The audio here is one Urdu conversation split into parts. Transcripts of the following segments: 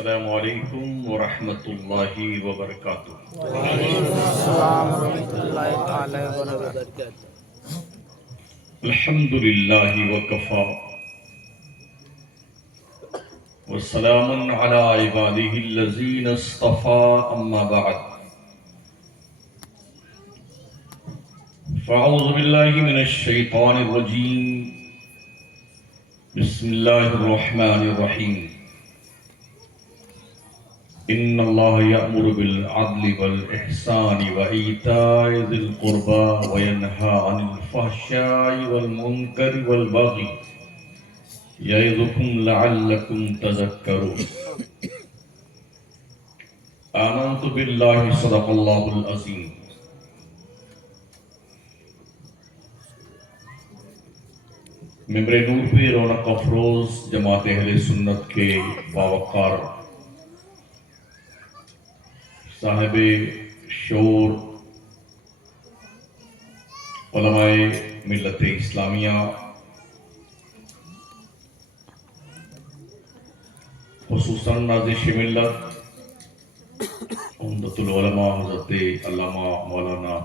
السلام علیکم ورحمۃ اللہ وبرکاتہ۔ وعلیکم السلام ورحمۃ اللہ تعالی وبرکاتہ۔ الحمد للہ وکفا وسلام علی عبادہ الذین اصطفى اما بعد فاعوذ باللہ من الشیطان الرجیم بسم اللہ الرحمن الرحیم ان اللہ یأمر بالعدل والإحسان وإیتاء ذی القربى وینہی عن الفحشاء والمنکر والبغی یعظکم لعلکم تذکرون۔ آمنت باللہ صدق اللہ العظیم۔ ممبر نور پہ رونق افروز جماعت اہل سنت کے باوقار صاحب شعور علماء ملت اسلامیہ، خصوصاً نازش ملت عمدۃ العلماء حضرت علامہ مولانا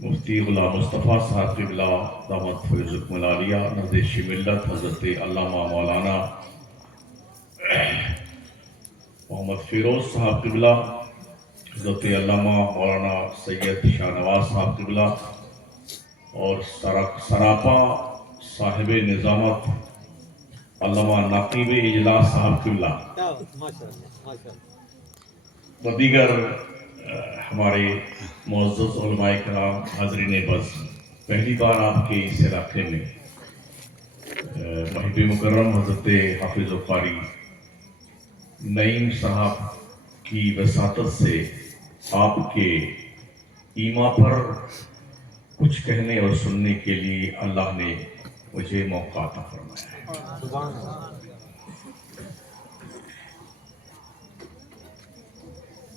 مفتی غلام مصطفیٰ صاحب قبلہ دامت فیضکم العالیہ، نازش ملت حضرت علامہ مولانا محمد فیروز صاحب قبلہ، حضرت علامہ مولانا سید شاہ نواز صاحب قبلہ، اور سراپا صاحب نظامت علامہ نقیب اجلاس صاحب قبلہ و دیگر ہمارے معزز علماء کرام، حاضرین بز، پہلی بار آپ کے اس علاقے میں محب مکرم حضرت حافظ قاری نعیم صاحب کی وساطت سے آپ کے ایما پر کچھ کہنے اور سننے کے لیے اللہ نے مجھے موقع عطا فرمایا ہے۔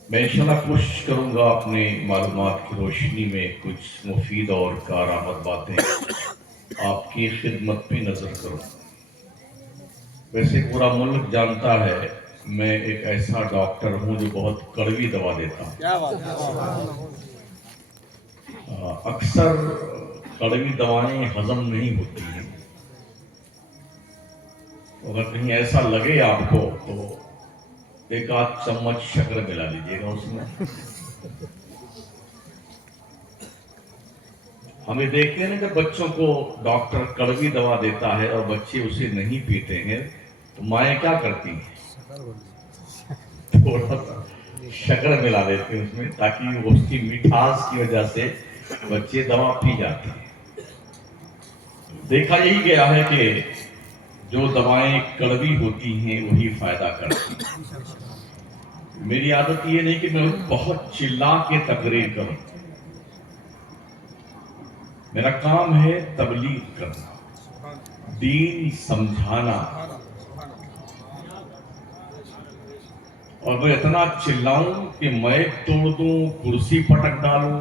میں انشاءاللہ کوشش کروں گا اپنے معلومات کی روشنی میں کچھ مفید اور کارآمد باتیں آپ کی خدمت پہ نظر کروں۔ ویسے پورا ملک جانتا ہے میں ایک ایسا ڈاکٹر ہوں جو بہت کڑوی دوا دیتا ہوں۔ اکثر کڑوی دوائیں ہضم نہیں ہوتی ہیں، اگر کہیں ایسا لگے آپ کو تو ایک آدھ چمچ شکر ملا لیجیے گا اس میں۔ ہمیں دیکھتے ہیں کہ بچوں کو ڈاکٹر کڑوی دوا دیتا ہے اور بچے اسے نہیں پیتے ہیں تو مائیں کیا کرتی ہیں؟ تھوڑا سا شکر ملا دیتے ہیں اس میں تاکہ اس کی مٹھاس کی وجہ سے بچے دوا پی جاتے ہیں۔ دیکھا یہی گیا ہے کہ جو دوائیں کڑوی ہوتی ہیں وہی فائدہ کرتی ہیں۔ میری عادت یہ نہیں کہ میں بہت چلا کے تقریر کروں، میرا کام ہے تبلیغ کرنا، دین سمجھانا، اور میں اتنا چلاؤں کہ میں توڑ دوں، کرسی پٹک ڈالوں،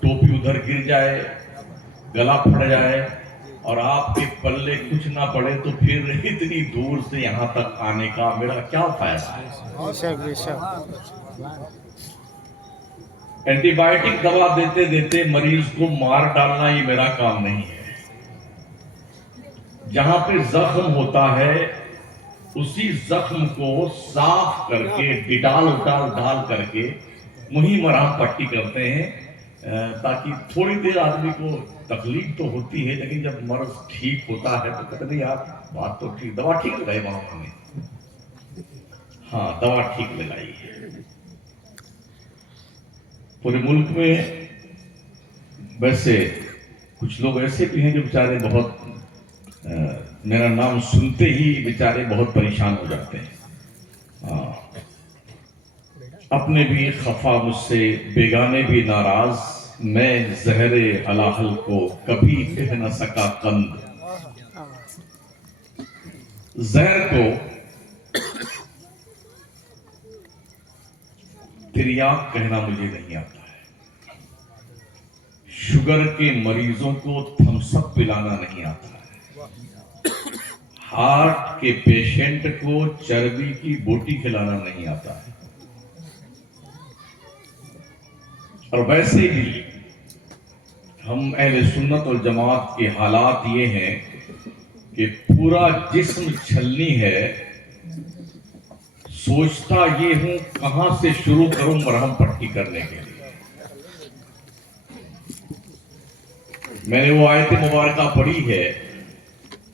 ٹوپی ادھر گر جائے، گلا پھٹ جائے، اور آپ کے پلے کچھ نہ پڑے تو پھر اتنی دور سے یہاں تک آنے کا میرا کیا فائدہ ہے؟ اینٹی بائیوٹک دوا دیتے دیتے مریض کو مار ڈالنا یہ میرا کام نہیں ہے۔ جہاں پہ زخم ہوتا ہے اسی زخم کو صاف کر کے ڈیٹال ڈال کر کے وہیں مرہم پٹی کرتے ہیں تاکہ تھوڑی دیر آدمی کو تکلیف تو ہوتی ہے، لیکن جب مرض ٹھیک ہوتا ہے تو کہتے نہیں یار بات تو ٹھیک، دوا ٹھیک لگائی وہاں نے، ہاں دوا ٹھیک لگائی ہے۔ پورے ملک میں ویسے کچھ لوگ ایسے بھی ہیں جو بیچارے بہت میرا نام سنتے ہی بیچارے بہت پریشان ہو جاتے ہیں، اپنے بھی خفا مجھ سے، بیگانے بھی ناراض، میں زہر ہلاہل کو کبھی کہہ نہ سکا قند۔ زہر کو تریاک کہنا مجھے نہیں آتا ہے، شوگر کے مریضوں کو تھمس اپ پلانا نہیں آتا ہے، ہارٹ کے پیشنٹ کو چربی کی بوٹی کھلانا نہیں آتا ہے، اور ویسے بھی ہم اہل سنت والجماعت کے حالات یہ ہیں کہ پورا جسم چھلنی ہے، سوچتا یہ ہوں کہاں سے شروع کروں مرہم پٹی کرنے کے لیے۔ میں نے وہ آیت مبارکہ پڑھی ہے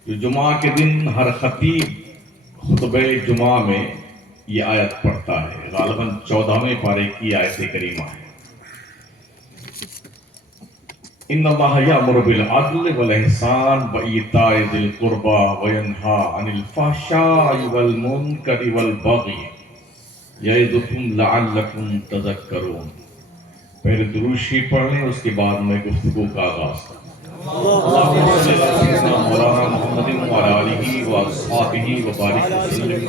جو جمعہ کے دن ہر خطیب خطبہ جمعہ میں یہ آیت پڑھتا ہے، غالباً 14ویں پارے کی آیت کریمہ ہے۔ ان اللہ یامر بالعدل والاحسان وایتاء ذی القربى وینہی عن الفحشاء والمنکر والبغی یعظکم لعلکم تذکرون۔ پہلے درود شریف پڑھ لیں، اس کے بعد میں گفتگو کا آغاز کروں۔ اللہم صلی علی سیدنا مولانا محمد وعلی آلہ واصحابہ وبارک وسلم۔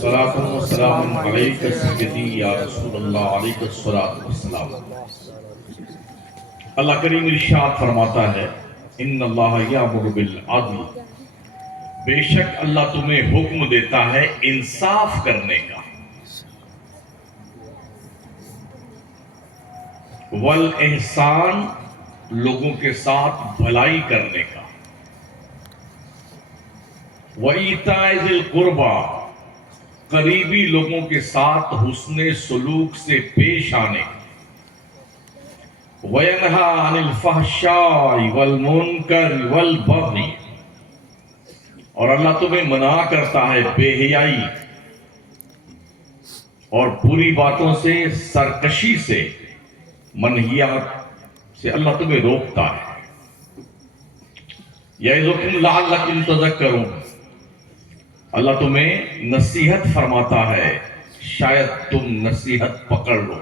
صلاۃ و سلام علیک سیدی یا رسول اللہ، علیک الصلاۃ والسلام۔ اللہ کریم ارشاد فرماتا ہے، ان اللہ یامر بالعدل، بے شک اللہ تمہیں حکم دیتا ہے انصاف کرنے کا، والاحسان، لوگوں کے ساتھ بھلائی کرنے کا، وایتاء ذی القربى، قریبی لوگوں کے ساتھ حسن سلوک سے پیش آنے کا، وینہی عن الفحشاء والمنکر والبغی، اور اللہ تمہیں منع کرتا ہے بے حیائی اور بری باتوں سے، سرکشی سے، منہیات سے اللہ تمہیں روکتا ہے۔ یعظکم لعلکم تذکرون، اللہ تمہیں نصیحت فرماتا ہے شاید تم نصیحت پکڑ لو۔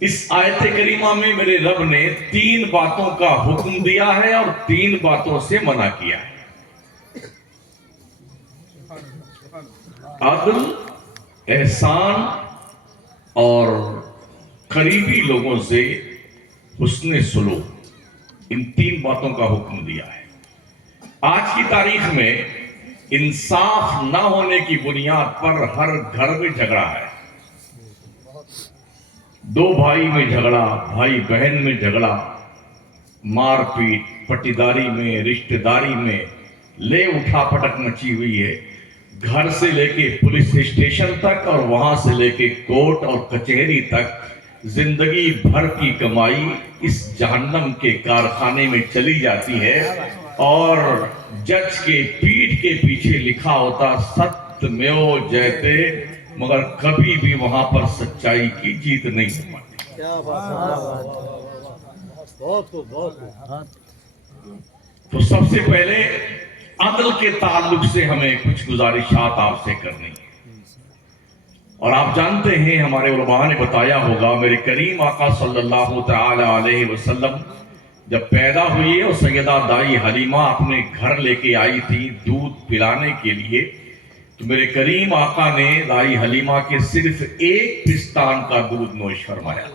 اس آیت کریمہ میں میرے رب نے 3 باتوں کا حکم دیا ہے اور 3 باتوں سے منع کیا ہے۔ عدل، احسان اور قریبی لوگوں سے حسن سلوک، ان 3 باتوں کا حکم دیا ہے۔ آج کی تاریخ میں انصاف نہ ہونے کی بنیاد پر ہر گھر میں جھگڑا ہے، 2 بھائی میں جھگڑا، بھائی بہن میں جھگڑا، مار پیٹ، پٹیداری میں، رشتہ داری میں لے اٹھا پٹک مچی ہوئی ہے، گھر سے لے کے پولیس اسٹیشن تک اور وہاں سے لے کے کورٹ اور کچہری تک زندگی بھر کی کمائی اس جہنم کے کارخانے میں چلی جاتی ہے، اور جج کے پیٹھ کے پیچھے لکھا ہوتا ستمیو جیتے، مگر کبھی بھی وہاں پر سچائی کی جیت نہیں ہو پاتی۔ تو سب سے پہلے عدل کے تعلق سے ہمیں کچھ گزارشات آپ سے کرنی ہے، اور آپ جانتے ہیں ہمارے علماء نے بتایا ہوگا، میرے کریم آقا صلی اللہ تعالی علیہ وسلم جب پیدا ہوئی اور سیدہ دائی حلیمہ اپنے گھر لے کے آئی تھی دودھ پلانے کے لیے، تو میرے کریم آقا نے دائی حلیمہ کے صرف 1 پستان کا دودھ نوش فرمایا۔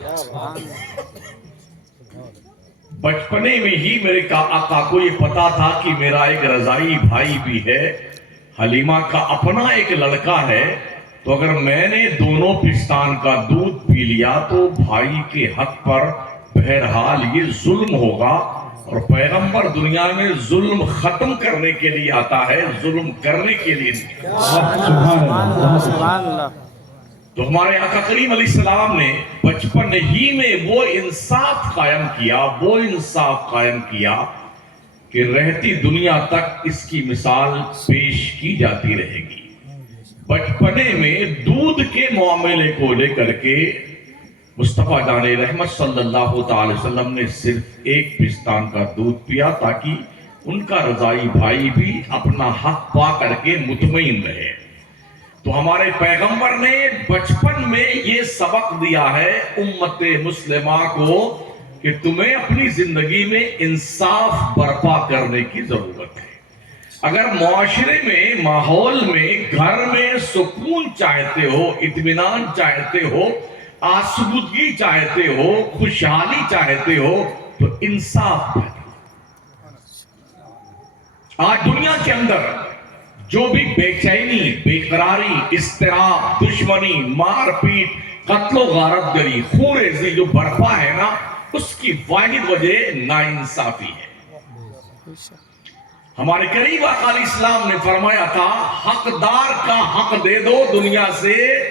بچپنے میں ہی میرے آقا کو یہ پتا تھا کہ میرا ایک رضائی بھائی بھی ہے، حلیمہ کا اپنا ایک لڑکا ہے، تو اگر میں نے دونوں پستان کا دودھ پی لیا تو بھائی کے حق پر بہرحال یہ ظلم ہوگا، اور پیغمبر دنیا میں ظلم ختم کرنے کے لیے آتا ہے، ظلم کرنے کے لیے نہیں۔ سبحان اللہ۔ تو ہمارے آقا کریم علیہ السلام نے بچپن ہی میں وہ انصاف قائم کیا کہ رہتی دنیا تک اس کی مثال پیش کی جاتی رہے گی۔ بچپنے میں دودھ کے معاملے کو لے کر کے مصطفیٰ جان رحمت صلی اللہ تعالی وسلم نے صرف 1 پستان کا دودھ پیا تاکہ ان کا رضائی بھائی بھی اپنا حق پا کر کے مطمئن رہے۔ تو ہمارے پیغمبر نے بچپن میں یہ سبق دیا ہے امت مسلمہ کو کہ تمہیں اپنی زندگی میں انصاف برپا کرنے کی ضرورت ہے۔ اگر معاشرے میں، ماحول میں، گھر میں سکون چاہتے ہو، اطمینان چاہتے ہو، آسودگی چاہتے ہو، خوشحالی چاہتے ہو، تو انصاف پیدا۔ آج دنیا کے اندر جو بھی بے چینی، بے قراری، اضطراب، دشمنی، مار پیٹ، قتل و غارت گری، خون ریزی جو برپا ہے نا، اس کی واحد وجہ ناانصافی ہے۔ ہمارے قریب آقا علیہ السلام نے فرمایا تھا، حقدار کا حق دے دو، دنیا سے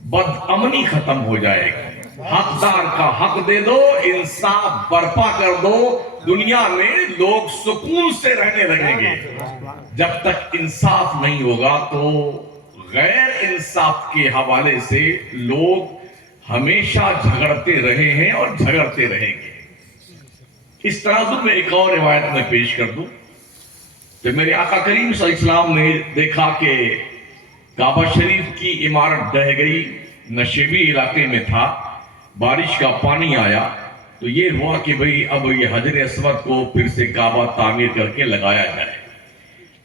بد امنی ختم ہو جائے گی۔ حقدار کا حق دے دو، انصاف برپا کر دو، دنیا میں لوگ سکون سے رہنے لگیں گے۔ جب تک انصاف نہیں ہوگا تو غیر انصاف کے حوالے سے لوگ ہمیشہ جھگڑتے رہے ہیں اور جھگڑتے رہیں گے۔ اس تناظر میں ایک اور روایت میں پیش کر دوں۔ جب میرے آقا کریم صلی اللہ علیہ وسلم نے دیکھا کہ کعبہ شریف کی عمارت ڈہ گئی، نشیبی علاقے میں تھا، بارش کا پانی آیا، تو یہ ہوا کہ بھئی اب یہ حجر اسود کو پھر سے کعبہ تعمیر کر کے لگایا جائے۔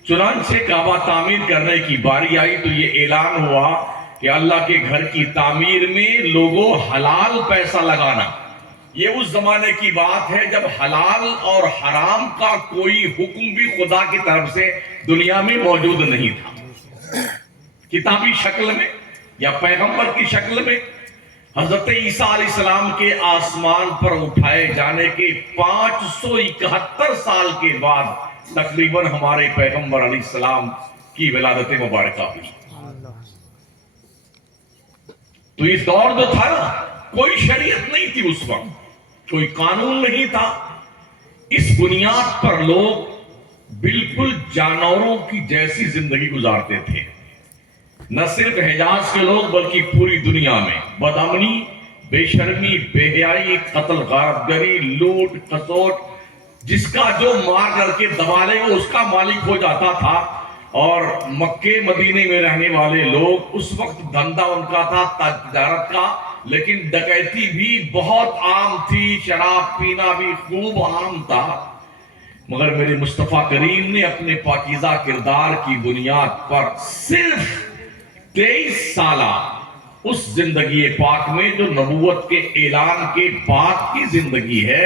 چنانچہ کعبہ تعمیر کرنے کی باری آئی تو یہ اعلان ہوا کہ اللہ کے گھر کی تعمیر میں لوگوں حلال پیسہ لگانا۔ یہ اس زمانے کی بات ہے جب حلال اور حرام کا کوئی حکم بھی خدا کی طرف سے دنیا میں موجود نہیں تھا۔ کتابی شکل میں یا پیغمبر کی شکل میں حضرت عیسیٰ علیہ السلام کے آسمان پر اٹھائے جانے کے 571 سال کے بعد تقریباً ہمارے پیغمبر علیہ السلام کی ولادت مبارکہ ہوئی۔ تو اس دور جو تھا نا، کوئی شریعت نہیں تھی، اس وقت کوئی قانون نہیں تھا۔ اس بنیاد پر لوگ بالکل جانوروں کی جیسی زندگی گزارتے تھے۔ نہ صرف حجاز کے لوگ بلکہ پوری دنیا میں بدامنی، بے شرمی، بے حیائی، قتل غارت گری، لوٹ کسوٹ، جس کا جو مار کر کے دبا لے وہ اس کا مالک ہو جاتا تھا۔ اور مکے مدینے میں رہنے والے لوگ، اس وقت دھندا ان کا تھا تجارت کا، لیکن ڈکیتی بھی بہت عام تھی، شراب پینا بھی خوب عام تھا۔ مگر میرے مصطفیٰ کریم نے اپنے پاکیزہ کردار کی بنیاد پر صرف 23 سالہ اس زندگی پاک میں جو نبوت کے اعلان کے بعد کی زندگی ہے،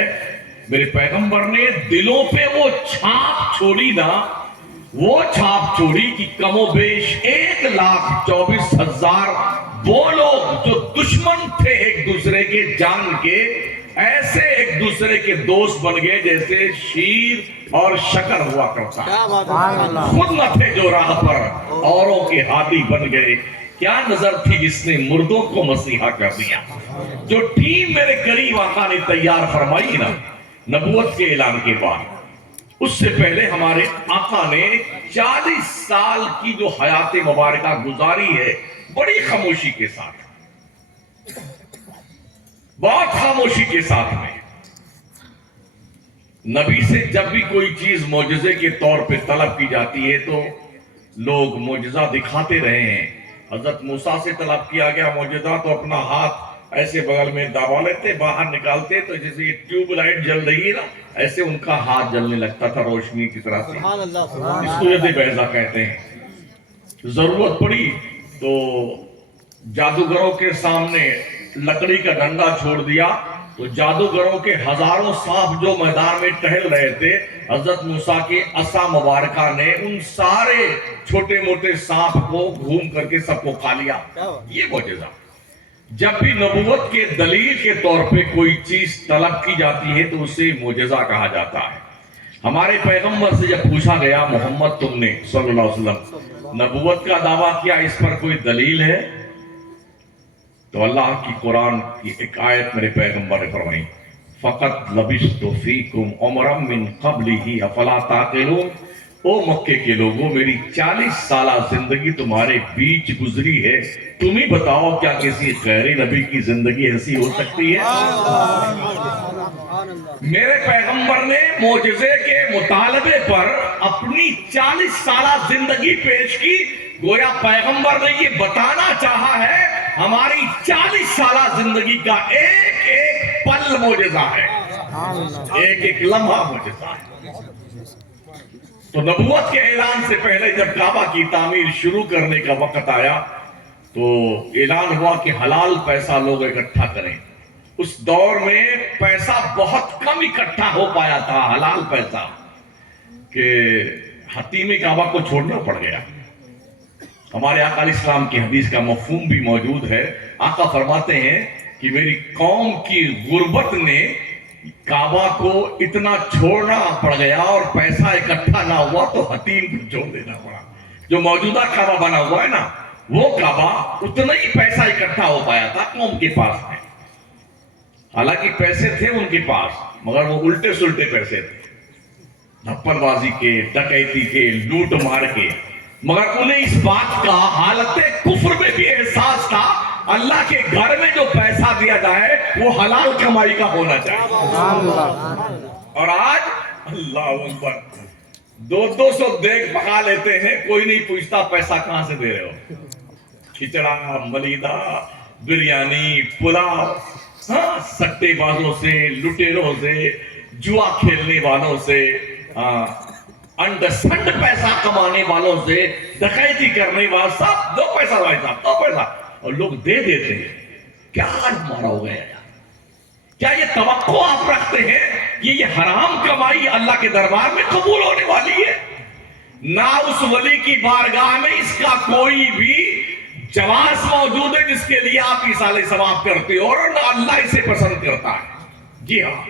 میرے پیغمبر نے دلوں پہ وہ چھاپ چھوڑی نا، وہ چھاپ چھوڑی کہ کم و بیش 1,24,000 وہ لوگ جو دشمن تھے ایک دوسرے کے جان کے، ایسے ایک دوسرے کے دوست بن گئے جیسے شیر اور شکر ہوا کرتا۔ خود نہ تھے جو راہ پر، اوروں کے ہادی بن گئے۔ کیا نظر تھی جس نے مردوں کو مسیحا کر دیا۔ جو ٹیم میرے قریب آقا نے تیار فرمائی نا نبوت کے اعلان کے بعد، اس سے پہلے ہمارے آقا نے 40 سال کی جو حیات مبارکہ گزاری ہے، بڑی خاموشی کے ساتھ، بہت خاموشی کے ساتھ میں۔ نبی سے جب بھی کوئی چیز معجزے کے طور پہ طلب کی جاتی ہے تو لوگ معجزہ دکھاتے رہے ہیں۔ حضرت موسیٰ سے طلب کیا گیا معجزہ تو اپنا ہاتھ ایسے بغل میں دبا لیتے، باہر نکالتے تو جیسے یہ ٹیوب لائٹ جل رہی ہے نا، ایسے ان کا ہاتھ جلنے لگتا تھا روشنی کی طرح سے۔ اس کو یدِ بیضا کہتے ہیں۔ ضرورت پڑی تو جادوگروں کے سامنے لکڑی کا ڈنڈا چھوڑ دیا تو جادوگروں کے ہزاروں سانپ جو میدان میں ٹہل رہے تھے، حضرت موسیٰ کے عصا مبارکہ نے ان سارے چھوٹے موٹے سانپ کو گھوم کر کے سب کو کھا لیا۔ یہ معجزہ۔ جب بھی نبوت کے دلیل کے طور پہ کوئی چیز طلب کی جاتی ہے تو اسے معجزہ کہا جاتا ہے۔ ہمارے پیغمبر سے جب پوچھا گیا محمد تم نے صلی اللہ علیہ وسلم نبوت کا دعویٰ کیا، اس پر کوئی دلیل ہے؟ تو اللہ کی قرآن کی ایک آیت میرے پیغمبر نے فرمائی، فقط لبثت فیکم عمرا من قبلہ افلا تعقلون۔ او مکے کے لوگوں، میری 40 سالہ زندگی تمہارے بیچ گزری ہے، تم ہی بتاؤ کیا کسی غیر نبی کی زندگی ایسی ہو سکتی ہے؟ میرے پیغمبر نے معجزے کے مطالبے پر اپنی 40 سالہ زندگی پیش کی۔ گویا پیغمبر نے یہ بتانا چاہا ہے ہماری 40 سالہ زندگی کا ایک ایک پل معجزہ ہے، ایک ایک لمحہ معجزہ ہے۔ تو نبوت کے اعلان سے پہلے جب کعبہ کی تعمیر شروع کرنے کا وقت آیا تو اعلان ہوا کہ حلال پیسہ لوگ اکٹھا کریں۔ اس دور میں پیسہ بہت کم اکٹھا ہو پایا تھا، حلال پیسہ۔ کہ حتیم کعبہ کو چھوڑنا پڑ گیا. ہمارے آقا علیہ السلام کی حدیث کا مفہوم بھی موجود ہے. آقا فرماتے ہیں کہ میری قوم کی غربت نے کعبہ کو اتنا چھوڑنا پڑ گیا اور پیسہ اکٹھا نہ ہوا تو حتیم کو چھوڑ دینا پڑا. جو موجودہ کعبہ بنا ہوا ہے نا وہ کعبہ اتنا ہی پیسہ اکٹھا ہو پایا تھا قوم کے پاس میں. حالانکہ پیسے تھے ان کے پاس مگر وہ الٹے سلٹے پیسے تھے, دھپل بازی کے, ڈکیتی کے, لوٹ مار کے. مگر انہیں اس بات کا حالت کفر میں بھی احساس تھا اللہ کے گھر میں جو پیسہ دیا جائے وہ حلال کمائی کا ہونا چاہیے. اور آج اللہ اکبر 200 دیگ پکا لیتے ہیں, کوئی نہیں پوچھتا پیسہ کہاں سے دے رہے ہو. کھچڑا, ملیدہ, بریانی, پلاؤ, ہاں سٹے بازوں سے, لٹیروں سے, جوا کھیلنے والوں سے, انڈسٹنڈ پیسہ کمانے والوں سے, ڈکیتی کرنے والوں, سب دو پیسہ بھائی صاحب, دو پیسہ, اور لوگ دے دیتے ہیں. کیا ہمارا ہو گیا یار؟ کیا یہ توقع آپ رکھتے ہیں کہ یہ حرام کمائی اللہ کے دربار میں قبول ہونے والی ہے؟ نہ اس ولی کی بارگاہ میں اس کا کوئی بھی جواز موجود ہے جس کے لیے آپ ایصال ثواب کرتے ہو, اور نہ اللہ اسے پسند کرتا ہے. جی ہاں,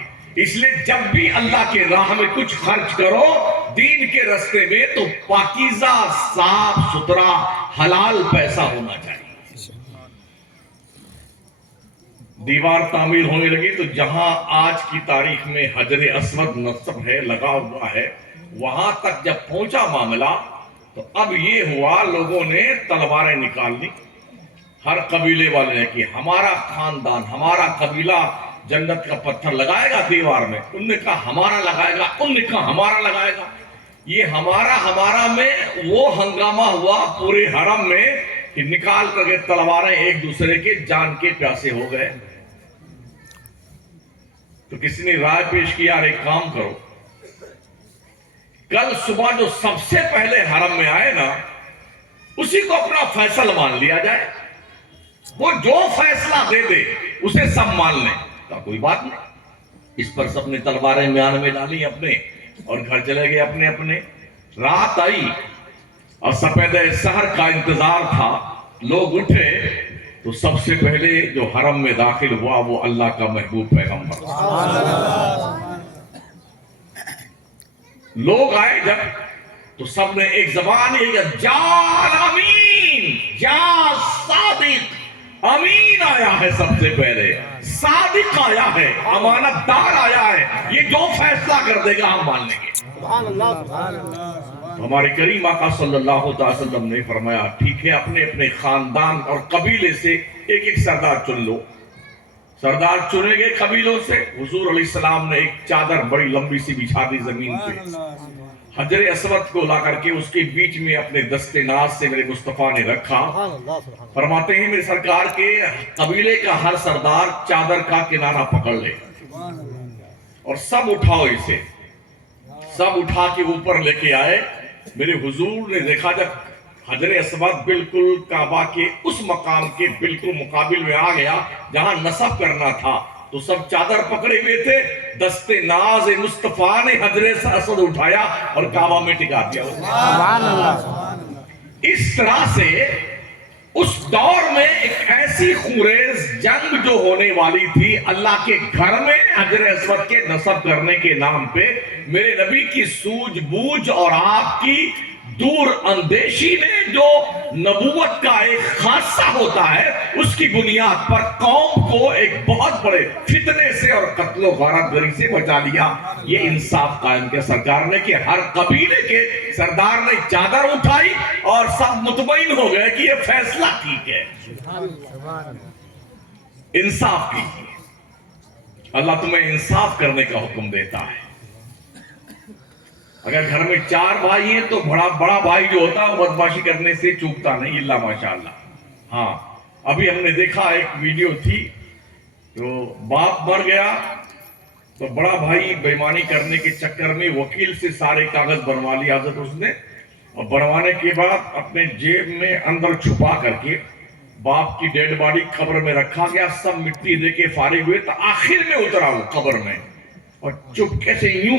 اس لیے جب بھی اللہ کے راہ میں کچھ خرچ کرو دین کے رستے میں تو پاکیزہ, صاف ستھرا, حلال پیسہ ہونا چاہیے. دیوار تعمیر ہونے لگی تو جہاں آج کی تاریخ میں حجر اسود نصب ہے, لگا ہوا ہے, وہاں تک جب پہنچا معاملہ تو اب یہ ہوا لوگوں نے تلواریں نکال لی. ہر قبیلے والے نے کہ ہمارا خاندان, ہمارا قبیلہ جنت کا پتھر لگائے گا دیوار میں. ان نے کہا ہمارا لگائے گا, ان نے کہا ہمارا لگائے گا. یہ ہمارا میں وہ ہنگامہ ہوا پورے حرم میں کہ نکال کر کے تلواریں ایک دوسرے کے جان کے پیاسے ہو گئے. تو کسی نے رائے پیش کیا, ایک کام کرو, کل صبح جو سب سے پہلے حرم میں آئے نا اسی کو اپنا فیصل مان لیا جائے. وہ جو فیصلہ دے دے اسے سب مان لیں. کا کوئی بات نہیں. اس پر سب نے تلواریں میان میں ڈالی اپنے اور گھر چلے گئے اپنے اپنے. رات آئی اور سپید سحر کا انتظار تھا. لوگ اٹھے تو سب سے پہلے جو حرم میں داخل ہوا وہ اللہ کا محبوب پیغمبر. لوگ آئے جب تو سب نے ایک زبان ہے, جا امین, جا صادق. امین آیا ہے سب سے پہلے, صادق آیا ہے, امانت دار آیا ہے. یہ جو فیصلہ کر دے گا ہم مان لیں گے. ہمارے کریم آقا صلی اللہ علیہ وسلم نے فرمایا ٹھیک ہے, اپنے اپنے خاندان اور قبیلے سے ایک ایک سردار چن لو. سردار چنے گئے قبیلوں سے. حضور علیہ السلام نے ایک چادر بڑی لمبی سی بچھا دی زمین پہ, حجر اسود کو لا کر کے اس کے بیچ میں اپنے دستے ناز سے میرے مصطفیٰ نے رکھا. فرماتے ہیں میرے سرکار کے قبیلے کا ہر سردار چادر کا کنارہ پکڑ لے اور سب اٹھاؤ اسے. سب اٹھا کے اوپر لے کے آئے. میرے حضور نے دیکھا جب حجر اسود بالکل کعبہ کے اس مقام کے بالکل مقابل میں آ گیا جہاں نصب کرنا تھا تو سب چادر پکڑے ہوئے تھے. دستے ناز مصطفیٰ نے حجر اسود اٹھایا اور کعبہ میں ٹکا دیا. اس طرح سے اس دور میں ایک ایسی خونریز جنگ جو ہونے والی تھی اللہ کے گھر میں حجر اسود کے نصب کرنے کے نام پہ, میرے نبی کی سوجھ بوجھ اور آپ کی دور اندیشی نے جو نبوت کا ایک خاصہ ہوتا ہے اس کی بنیاد پر قوم کو ایک بہت بڑے فتنے سے اور قتل و غارت گری سے بچا لیا. یہ انصاف قائم کیا سرکار نے کہ ہر قبیلے کے سردار نے چادر اٹھائی اور سب مطمئن ہو گئے کہ یہ فیصلہ ٹھیک ہے. انصاف کیجیے. اللہ تمہیں انصاف کرنے کا حکم دیتا ہے. اگر گھر میں 4 بھائی ہیں تو بڑا بھائی جو ہوتا ہے وہ بدمعاشی کرنے سے چوکتا نہیں الا ماشاءاللہ. ہاں ابھی ہم نے دیکھا ایک ویڈیو تھی تو باپ مر گیا تو بڑا بھائی بےمانی کرنے کے چکر میں وکیل سے سارے کاغذ بنوا لیا حضرت اس نے, اور بنوانے کے بعد اپنے جیب میں اندر چھپا کر کے باپ کی ڈیڈ باڈی قبر میں رکھا گیا. سب مٹی دے کے فارغ ہوئے تو آخر میں اترا وہ قبر میں اور چپکے سے یوں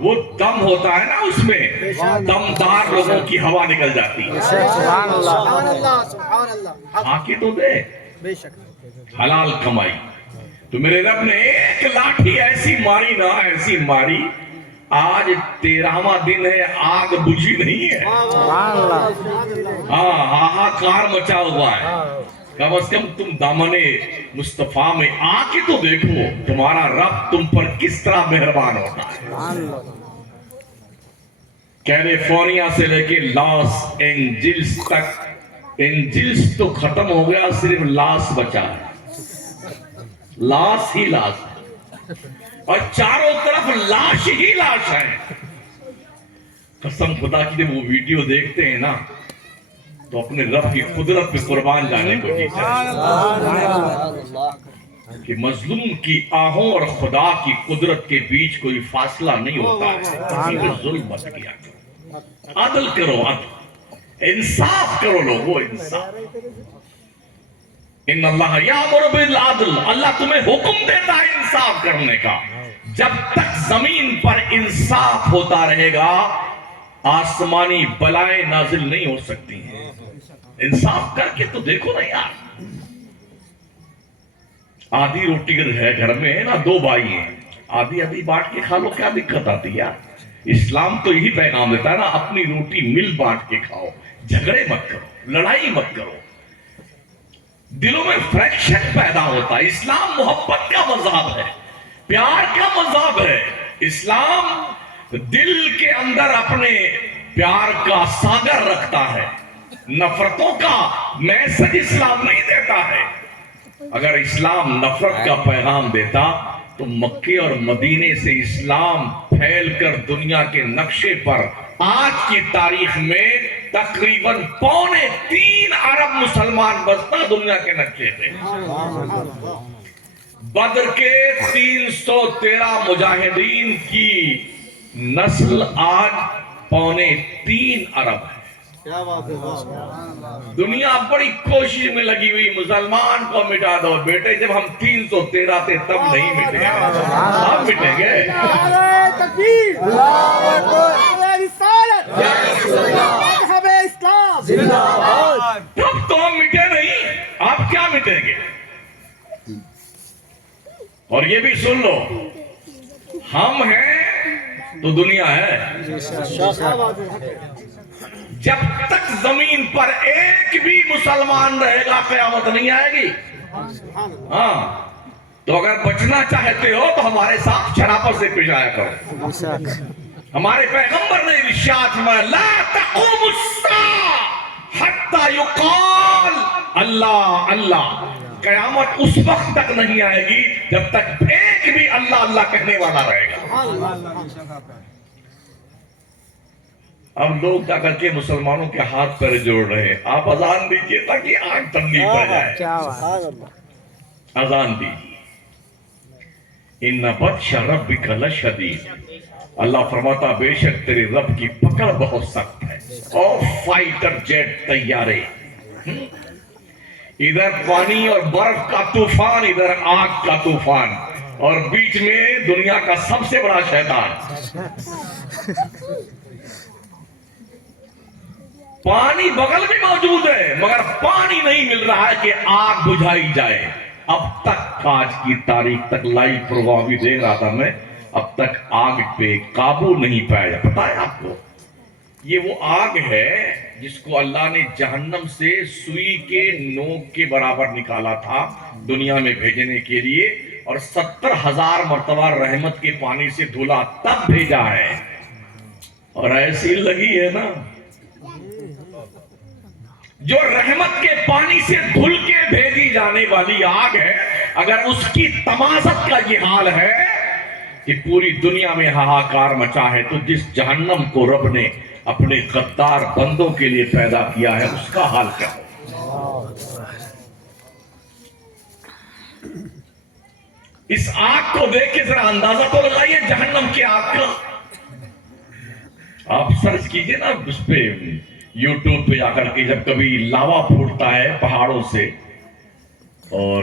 وہ دم ہوتا ہے نا اس میں دمدار لوگوں کی ہوا نکل جاتی ہے. سبحان اللہ سبحان اللہ. کھا کے تو دے بے شک. حلال کمائی. تو میرے رب نے ایک لاٹھی ایسی ماری نا ایسی ماری, آج 13واں دن ہے آگ بجھی نہیں ہے. سبحان اللہ. ہاں ہاہاکار مچا ہوا ہے. کم از کم تم دامن مصطفیٰ میں آ کے تو دیکھو تمہارا رب تم پر کس طرح مہربان ہوتا ہے. کیلیفورنیا سے لے کے لاس اینجلس تک, اینجلس تو ختم ہو گیا, صرف لاس بچا ہے. لاس ہی لاس ہے اور چاروں طرف لاش ہی لاش ہے. قسم خدا کی جب وہ ویڈیو دیکھتے ہیں نا تو اپنے رب کی قدرت پہ قربان جانے کو جی چاہیے کہ مظلوم کی آہوں اور خدا کی قدرت کے بیچ کوئی فاصلہ نہیں ہوتا ہے. کسی پہ ظلم مت کیا کرو, عدل کرو, عدل انصاف کرو لوگو, انصاف. ان اللہ یامر بالعدل, اللہ تمہیں حکم دیتا ہے انصاف کرنے کا. جب تک زمین پر انصاف ہوتا رہے گا آسمانی بلائیں نازل نہیں ہو سکتی ہیں. انصاف کر کے تو دیکھو نا یار, آدھی روٹی ہے گھر میں ہے نا, 2 بھائی ہیں, آدھی آدھی بانٹ کے کھا لو, کیا دقت آتی ہے یار. اسلام تو یہی پیغام دیتا ہے نا, اپنی روٹی مل بانٹ کے کھاؤ, جھگڑے مت کرو, لڑائی مت کرو. دلوں میں فریکشن پیدا ہوتا ہے. اسلام محبت کا مذہب ہے, پیار کا مذہب ہے. اسلام دل کے اندر اپنے پیار کا ساگر رکھتا ہے, نفرتوں کا میسج اسلام نہیں دیتا ہے. اگر اسلام نفرت کا پیغام دیتا تو مکے اور مدینے سے اسلام پھیل کر دنیا کے نقشے پر آج کی تاریخ میں تقریباً 3.25 ارب مسلمان بستا دنیا کے نقشے پہ. بدر کے 313 مجاہدین کی نسل آج 3.25 ارب ہے. دنیا بڑی کوشش میں لگی ہوئی مسلمان کو مٹا دو. بیٹے جب ہم 313 تھے تب نہیں مٹے, اب مٹیں گے. تب تو ہم مٹے نہیں, آپ کیا مٹیں گے. اور یہ بھی سن لو, ہم ہیں تو دنیا ہے. جب تک زمین پر ایک بھی مسلمان رہے گا قیامت نہیں آئے گی. ہاں, تو اگر بچنا چاہتے ہو تو ہمارے ساتھ شرافت سے پیش آیا کرو. ہمارے پیغمبر نے ارشاد فرمایا لا تقوم الساعة حتى يقال اللہ اللہ. قیامت اس وقت تک نہیں آئے گی جب تک ایک بھی اللہ اللہ کہنے والا رہے گا. اب لوگ کیا کر کے مسلمانوں کے ہاتھ پیر جوڑ رہے ہیں. آپ اذان دیجئے تاکہ آنکھ ٹھنڈی پڑ جائے. اذان دیجئے. ان بطش ربک لشدید, اللہ فرماتا بے شک تیرے رب کی پکڑ بہت سخت ہے. اور فائٹر جیٹ طیارے, ادھر پانی اور برف کا طوفان, ادھر آگ کا طوفان, اور بیچ میں دنیا کا سب سے بڑا شیطان. پانی بغل میں موجود ہے مگر پانی نہیں مل رہا ہے کہ آگ بجھائی جائے. اب تک آج کی تاریخ تک لائیو پروگرام بھی دیکھ رہا تھا میں, اب تک آگ پہ قابو نہیں پایا جا. پتا ہے آپ کو یہ وہ آگ ہے جس کو اللہ نے جہنم سے سوئی کے نوک کے برابر نکالا تھا دنیا میں بھیجنے کے لیے, اور 70,000 مرتبہ رحمت کے پانی سے دھلا تب بھیجا ہے. اور ایسی لگی ہے نا جو رحمت کے پانی سے دھل کے بھیجی جانے والی آگ ہے. اگر اس کی تمازت کا یہ حال ہے کہ پوری دنیا میں ہاہاکار مچا ہے, تو جس جہنم کو رب نے اپنے غدار بندوں کے لیے پیدا کیا ہے اس کا حال کیا ہو. اس آگ کو دیکھ کے ذرا اندازہ تو لگائیے جہنم کی آگ کا. آپ سرچ کیجئے نا اس پہ یوٹیوب پہ جا کر کے, جب کبھی لاوا پھوٹتا ہے پہاڑوں سے اور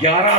11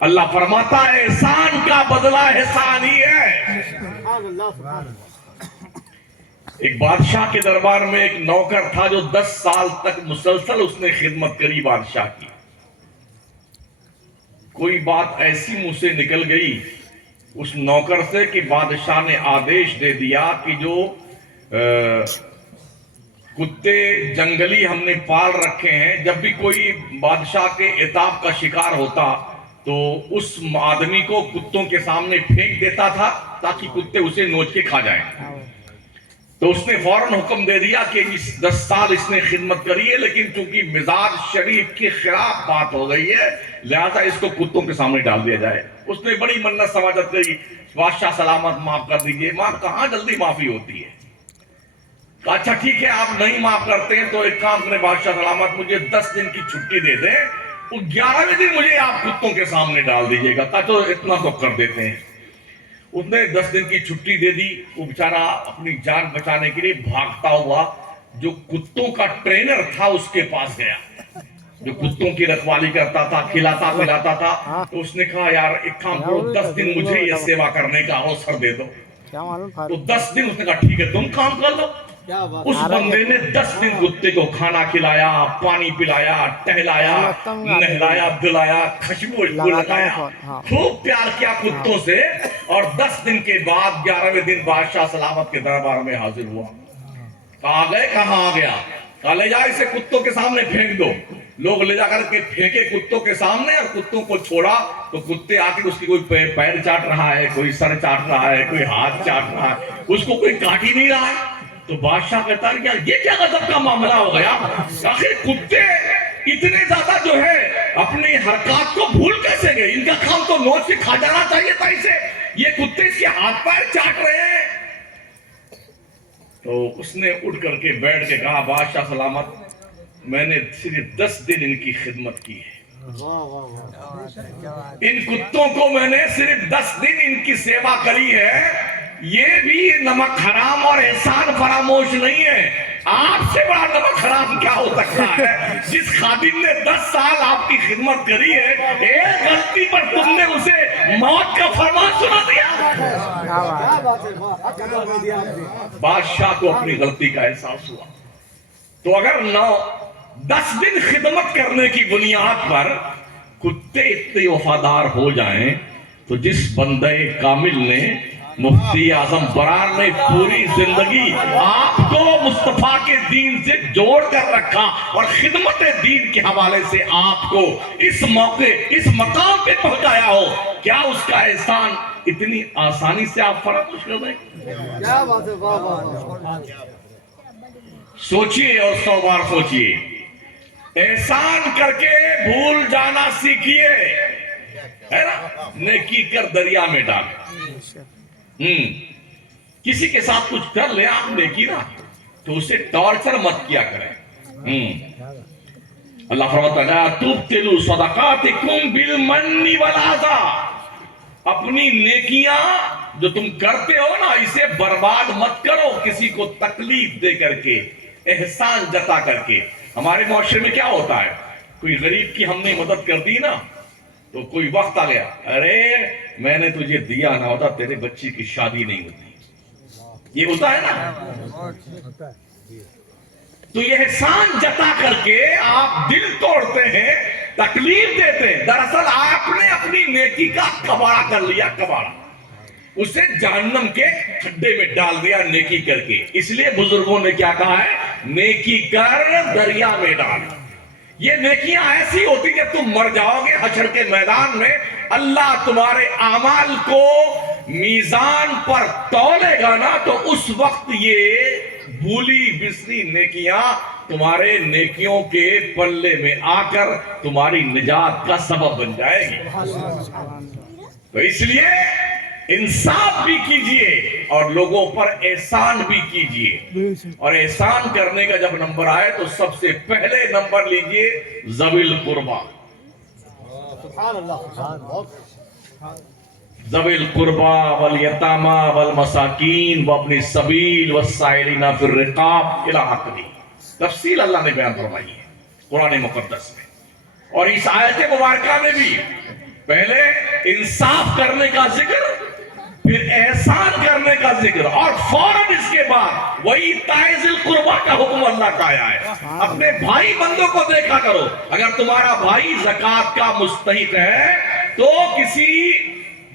اللہ فرماتا ہے احسان کا بدلہ احسان ہی ہے. سبحان اللہ سبحان اللہ. ایک بادشاہ کے دربار میں ایک نوکر تھا جو 10 سال تک مسلسل اس نے خدمت کری بادشاہ کی. کوئی بات ایسی منہ سے نکل گئی اس نوکر سے کہ بادشاہ نے آدیش دے دیا کہ جو کتے جنگلی ہم نے پال رکھے ہیں، جب بھی کوئی بادشاہ کے عتاب کا شکار ہوتا تو اس آدمی کو کتوں کے سامنے پھینک دیتا تھا تاکہ کتے اسے نوچ کے کھا جائیں. تو اس نے فوراً حکم دے دیا کہ 10 سال اس نے خدمت کری ہے، لیکن چونکہ مزاج شریف کے خلاف بات ہو گئی ہے لہذا اس کو کتوں کے سامنے ڈال دیا جائے. اس نے بڑی منت سماجت کری، بادشاہ سلامت معاف کر دیجئے. معاف کہاں جلدی معافی ہوتی ہے. اچھا ٹھیک ہے آپ نہیں معاف کرتے ہیں تو ایک کام کریں بادشاہ سلامت، مجھے 10 دن کی چھٹی دے دیں، وہ 11ویں دن مجھے آپ کتوں کے سامنے ڈال دیجئے گا. تو اتنا تو کر دیتے ہیں. اس نے 10 دن کی چھٹی دے دی. وہ بیچارہ اپنی جان بچانے کے لیے بھاگتا ہوا جو کتوں کا ٹرینر تھا اس کے پاس گیا، جو کتوں کی رکھوالی کرتا تھا، کھلاتا پلاتا تھا. تو اس نے کہا یار ایک کام کرو، 10 دن مجھے یہ سیوا کرنے کا اوسر دے دو. تو 10 دن اس نے کہا ٹھیک ہے تم کام کر لو. اس بندے نے 10 دن کتے کو کھانا کھلایا، پانی پلایا، ٹہلایا، نہلایا، دلایا، خوشبو لگایا، خوب پیار کیا کتوں سے. اور 10 دن کے بعد 11ویں دن بادشاہ سلامت کے دربار میں حاضر ہوا. کہا گئے کہاں آ گیا؟ کہا لے جا اسے کتوں کے سامنے پھینک دو. لوگ لے جا کر کے پھینکے کتوں کے سامنے اور کتوں کو چھوڑا تو کتے آ کے اس کی کوئی پیر چاٹ رہا ہے، کوئی سر چاٹ رہا ہے، کوئی ہاتھ چاٹ رہا ہے، اس کو کوئی کاٹ ہی نہیں رہا ہے. تو بادشاہ کہتا ہے کہ یہ کیا غضب کا معاملہ ہو گیا؟ آخر کتے اتنے زیادہ جو ہے اپنی حرکات کو بھول کیسے گئے؟ ان کا کام تو نوچ سے کھا جانا چاہیے تھا اسے، یہ کتے اس کے ہاتھ پیر چاٹ رہے ہیں. تو اس نے اٹھ کر کے بیٹھ کے کہا بادشاہ سلامت میں نے صرف 10 دن ان کی خدمت کی ہے، ان کتوں کو میں نے صرف 10 دن ان کی سیوا کری ہے. یہ بھی نمک حرام اور احسان فراموش نہیں ہے. آپ سے بڑا نمک حرام کیا ہو سکتا ہے؟ جس خادم نے 10 سال آپ کی خدمت کری ہے، ایک غلطی پر تم نے اسے موت کا فرمان سنا دیا. بادشاہ کو اپنی غلطی کا احساس ہوا. تو اگر 10 دن خدمت کرنے کی بنیاد پر کتے اتنے وفادار ہو جائیں تو جس بندے کامل نے مفتی اعظم برار نے پوری زندگی آپ کو مصطفیٰ کے دین سے جوڑ کر رکھا اور خدمت دین کے حوالے سے آپ کو اس موقع اس مقام پہ پہنچایا ہو، کیا اس کا احسان اتنی آسانی سے آپ فراموش کر دیں؟ کیا بات ہے، واہ واہ واہ. سوچئے اور 100 بار سوچئے. احسان کر کے بھول جانا سیکھیے، ہے نا؟ نیکی کر دریا میں ڈال. کسی کے ساتھ کچھ کر لے آپ نیکی نا تو اسے ٹارچر مت کیا کریں. اللہ فرماتا ہے تبطلوا صدقاتکم بالمن والعذا. اپنی نیکیاں جو تم کرتے ہو نا اسے برباد مت کرو کسی کو تکلیف دے کر کے، احسان جتا کر کے. ہمارے معاشرے میں کیا ہوتا ہے، کوئی غریب کی ہم نے مدد کر دی نا تو کوئی وقت آ گیا، ارے میں نے تجھے دیا نہ ہوتا تیرے بچی کی شادی نہیں ہوتی. یہ ہوتا ہے نا. تو یہ احسان جتا کر کے آپ دل توڑتے ہیں، تکلیف دیتے ہیں. دراصل آپ نے اپنی نیکی کا کباڑا کر لیا، کباڑا اسے جہنم کے کھڈے میں ڈال دیا نیکی کر کے. اس لیے بزرگوں نے کیا کہا ہے، نیکی کر دریا میں ڈال. یہ نیکیاں ایسی ہوتی کہ تم مر جاؤ گے حشر کے میدان میں اللہ تمہارے اعمال کو میزان پر تولے گا نا تو اس وقت یہ بھولی بسری نیکیاں تمہارے نیکیوں کے پلے میں آ کر تمہاری نجات کا سبب بن جائے گی. تو اس لیے انصاف بھی کیجئے اور لوگوں پر احسان بھی کیجئے. اور احسان کرنے کا جب نمبر آئے تو سب سے پہلے نمبر لیجئے ذوی القربہ. سبحان اللہ. ذوی القربہ والیتامى والمساکین وابن السبیل والسائلین فی الرقاب الی آخرہ. تفصیل اللہ نے بیان فرمائی ہے قرآن مقدس میں. اور اس آیت مبارکہ میں بھی پہلے انصاف کرنے کا ذکر، پھر احسان کرنے کا ذکر، اور فوراً اس کے بعد وہی ذی القربیٰ کا حکم اللہ کا آیا ہے۔ اپنے بھائی بندوں کو دیکھا کرو، اگر تمہارا بھائی زکوٰۃ کا مستحق ہے تو کسی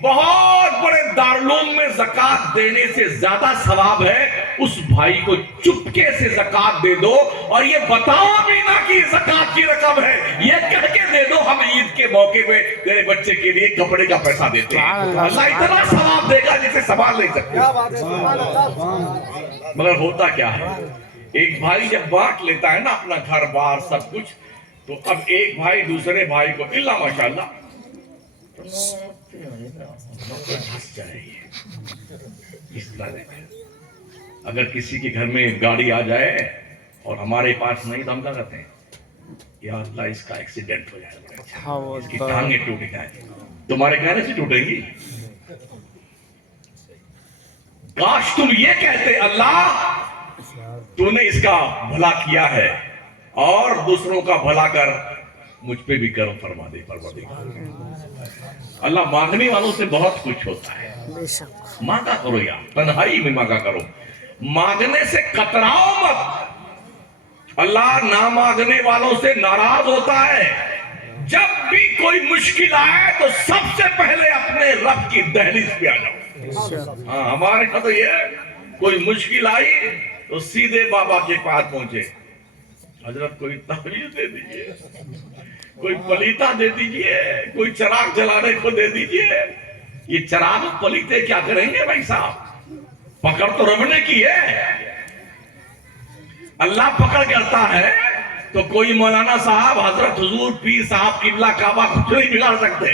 بہت بڑے دارالعلوم میں زکوٰۃ دینے سے زیادہ ثواب ہے اس بھائی کو چپکے سے زکوٰۃ دے دو، اور یہ بتاؤ بھی نہ کہ زکوٰۃ کی رقم ہے، یہ کہہ کے دے دو ہم عید کے موقع پہ تیرے بچے کے لیے کپڑے کا پیسہ دیتے ہیں۔ اللہ اتنا ثواب دے گا جسے سنبھال نہیں سکتے۔ کیا بات ہے، سبحان اللہ۔ مگر ہوتا کیا ہے، ایک بھائی جب بانٹ لیتا ہے نا اپنا گھر بار سب کچھ، تو اب ایک بھائی دوسرے بھائی کو اللہ ماشاءاللہ ہنس جائے گی اس طرح۔ اگر کسی کے گھر میں گاڑی آ جائے اور ہمارے پاس نہیں تو ہم کیا کرتے ہیں، یا اللہ اس کا ایکسیڈنٹ ہو جائے، اس کی ٹانگیں ٹوٹ جائیں، تمہارے کہنے سے ٹوٹیں گی؟ کاش تم یہ کہتے اللہ تو نے اس کا بھلا کیا ہے اور دوسروں کا بھلا کر مجھ پہ بھی کرم فرما دے پروردگار۔ اللہ مانگنے والوں سے بہت کچھ ہوتا ہے، مانگا کرو یا تنہائی میں مانگا کرو، مانگنے سے کتراؤ مت۔ اللہ نہ مانگنے والوں سے ناراض ہوتا ہے۔ جب بھی کوئی مشکل آئے تو سب سے پہلے اپنے رب کی دہلیز پہ آ جاؤ۔ ہاں ہمارے یہاں تو یہ ہے، کوئی مشکل آئی تو سیدھے بابا کے پاس پہنچے، حضرت کوئی تعویذ دے دیجئے، کوئی پلیتا دے دیجئے، کوئی چراغ جلانے کو دے دیجئے۔ یہ چراغ پلیتے کیا کریں گے بھائی صاحب، پکڑ تو رب نے کی ہے۔ اللہ پکڑ کرتا ہے تو کوئی مولانا صاحب، حضرت حضور پیر صاحب قبلہ کعبہ کچھ نہیں بگاڑ سکتے۔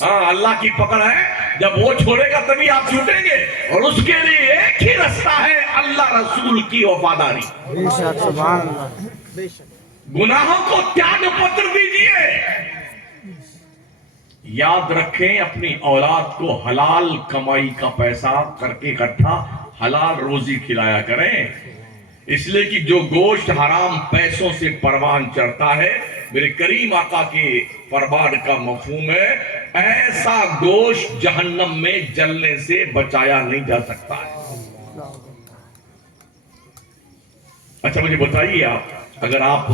ہاں اللہ کی پکڑ ہے، جب وہ چھوڑے گا تبھی آپ چھوٹیں گے، اور اس کے لیے ایک ہی رستہ ہے، اللہ رسول کی وفاداری۔ سبحان اللہ۔ گناہوں کو تیاگ پتر دیجئے۔ یاد رکھیں اپنی اولاد کو حلال کمائی کا پیسہ کر کے اکٹھا حلال روزی کھلایا کریں، اس لیے کہ جو گوشت حرام پیسوں سے پروان چڑھتا ہے، میرے کریم آقا کے فرمان کا مفہوم ہے ایسا گوشت جہنم میں جلنے سے بچایا نہیں جا سکتا ہے۔ اچھا مجھے بتائیے، آپ اگر آپ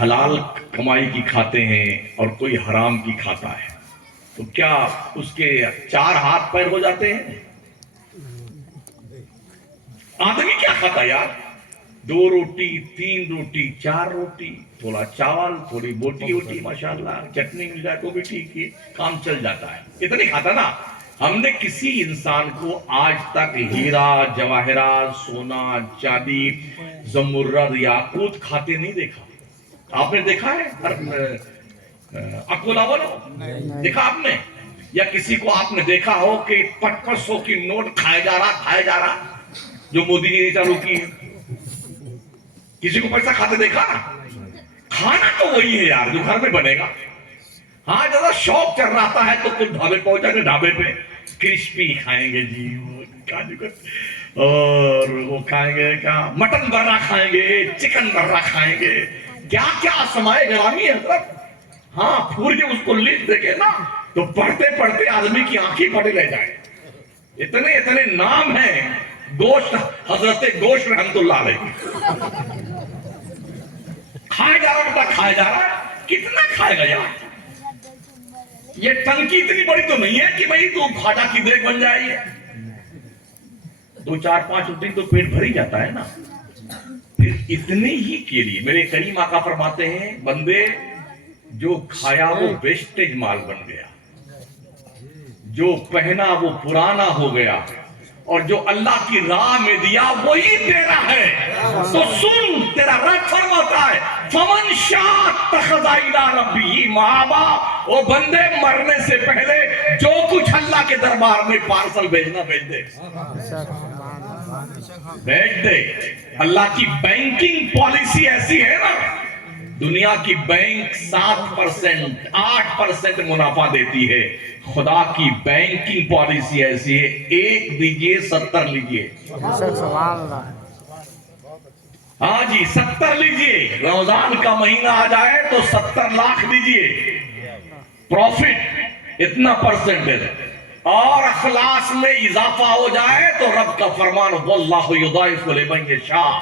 حلال کمائی کی کھاتے ہیں اور کوئی حرام کی کھاتا ہے تو کیا اس کے 4 ہاتھ پیر ہو جاتے ہیں؟ آدمی کیا کھاتا یار، 2 روٹی 3 روٹی 4 روٹی، تھوڑا چاول، تھوڑی بوٹی ہوتی، ماشاءاللہ چٹنی مل جائے تو بھی ٹھیک ہے، کام چل جاتا ہے، اتنی کھاتا نا۔ ہم نے کسی انسان کو آج تک ہیرا جواہرات سونا چاندی زمرد یاقوت کھاتے نہیں دیکھا۔ آپ نے دیکھا ہے اکولا والو دیکھا آپ نے، یا کسی کو آپ نے دیکھا ہو کہ 500 کی نوٹ کھایا جا رہا جو مودی جی نے چالو کی؟ کسی کو پیسہ کھاتے دیکھا؟ کھانا تو وہی ہے یار جو گھر میں بنے گا۔ ہاں جیسا شوق چل رہا ہے تو کچھ ڈھابے پہنچا گے، ڈھابے پہ کرسپی کھائیں گے جی، اور وہ کھائیں گے کیا، مٹن برا کھائیں گے، چکن برا کھائیں گے، کیا کیا اسمائے گرامی حضرت۔ ہاں پھور کے اس کو لکھ دے گے نا تو پڑھتے پڑھتے آدمی کی آنکھیں پھٹے رہ جائے، اتنے نام ہیں۔ گوشت حضرت گوشت رحمت اللہ علیہ کھایا جا رہا، کتنا کھائے گا یار؟ یہ ٹنکی اتنی بڑی تو نہیں ہے کہ بھئی تو کھاٹا کی دیکھ بن جائے، 2 4 5 روٹی تو پیٹ بھر ہی جاتا ہے نا۔ پھر اتنے ہی کے لیے میرے کریم آقا فرماتے ہیں بندے جو کھایا وہ ویسٹیج مال بن گیا، جو پہنا وہ پرانا ہو گیا، اور جو اللہ کی راہ میں دیا وہی تیرا ہے۔ تو سن، تیرا رب فرماتا ہے فمن شاء اتخذ الی ربہ مآبا، وہ بندے مرنے سے پہلے جو کچھ اللہ کے دربار میں پارسل بھیجنا بھیج دے، بھیج دے۔ اللہ کی بینکنگ پالیسی ایسی ہے نا، دنیا کی بینک 7% 8% منافع دیتی ہے، خدا کی بینکنگ پالیسی ایسی ہے 1 دیجئے 70 لیجئے۔ ہاں جی 70 لیجئے، رمضان کا مہینہ آ جائے تو 70 لاکھ دیجئے پروفٹ۔ اتنا پرسنٹیج اور اخلاص میں اضافہ ہو جائے تو رب کا فرمان واللہ یضاعف لمن یشاء،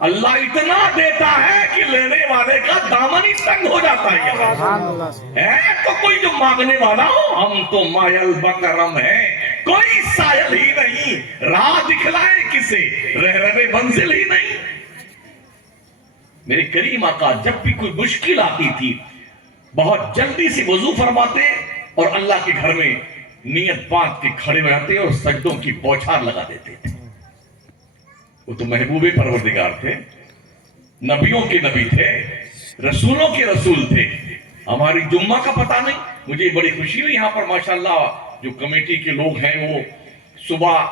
اللہ اتنا دیتا ہے کہ لینے والے کا دامن ہی تنگ ہو جاتا ہے۔ سبحان اللہ۔ ہے تو کوئی جو مانگنے والا ہو، ہم تو مائل بکرم ہیں، کوئی سائل ہی نہیں، راہ دکھلائے کسے رہنے منزل ہی نہیں۔ میرے کریم آقا جب بھی کوئی مشکل آتی تھی بہت جلدی سے وضو فرماتے اور اللہ کے گھر میں نیت باندھ کے کھڑے ہو جاتے اور سجدوں کی بوچھار لگا دیتے تھے۔ وہ تو محبوب پروردگار تھے، نبیوں کے نبی تھے، رسولوں کے رسول تھے۔ ہماری جمعہ کا پتہ نہیں، مجھے بڑی خوشی ہوئی یہاں پر ماشاءاللہ جو کمیٹی کے لوگ ہیں وہ صبح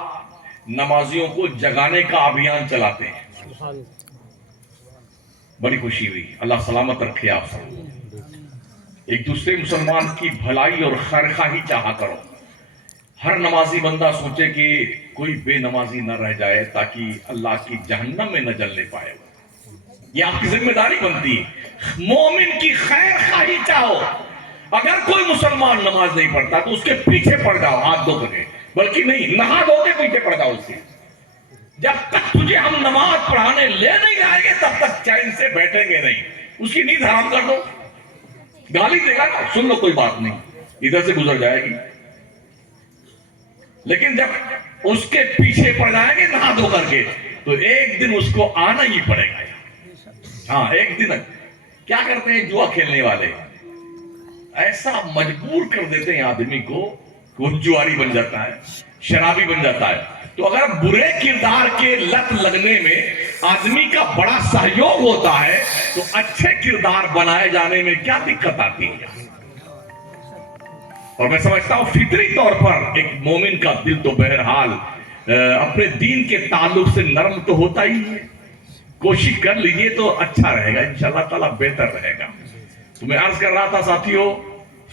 نمازیوں کو جگانے کا ابھیان چلاتے ہیں، بڑی خوشی ہوئی۔ اللہ سلامت رکھے آپ سب، ایک دوسرے مسلمان کی بھلائی اور خیرخواہی چاہا کرو۔ ہر نمازی بندہ سوچے کہ کوئی بے نمازی نہ رہ جائے تاکہ اللہ کی جہنم میں نہ جلنے پائے، یہ آپ کی ذمہ داری بنتی ہے۔ مومن کی خیر خواہی چاہو، اگر کوئی مسلمان نماز نہیں پڑھتا تو اس کے پیچھے پڑ جاؤ ہاتھ دھو کے، بلکہ نہیں نہا دھو کے پیچھے پڑ جاؤ اس کے۔ جب تک تجھے ہم نماز پڑھانے لے نہیں جائیں گے تب تک چین سے بیٹھیں گے نہیں، اس کی نیند حرام کر دو، گالی دے گا نا، سن لو کوئی بات نہیں، ادھر سے گزر جائے گی، لیکن جب اس کے پیچھے پڑ جائیں گے نہا دھو کر کے تو ایک دن اس کو آنا ہی پڑے گا۔ ہاں ایک دن کیا کرتے ہیں جوا کھیلنے والے، ایسا مجبور کر دیتے ہیں آدمی کو کہ وہ جواری بن جاتا ہے، شرابی بن جاتا ہے۔ تو اگر برے کردار کے لت لگنے میں آدمی کا بڑا سہیوگ ہوتا ہے تو اچھے کردار بنائے جانے میں کیا دقت آتی ہے؟ اور میں سمجھتا ہوں فطری طور پر ایک مومن کا دل تو بہرحال اپنے دین کے تعلق سے نرم تو ہوتا ہی ہے، کوشش کر لیجئے تو اچھا رہے گا، انشاءاللہ تعالیٰ بہتر رہے گا۔ تو میں عرض کر رہا تھا ساتھیوں،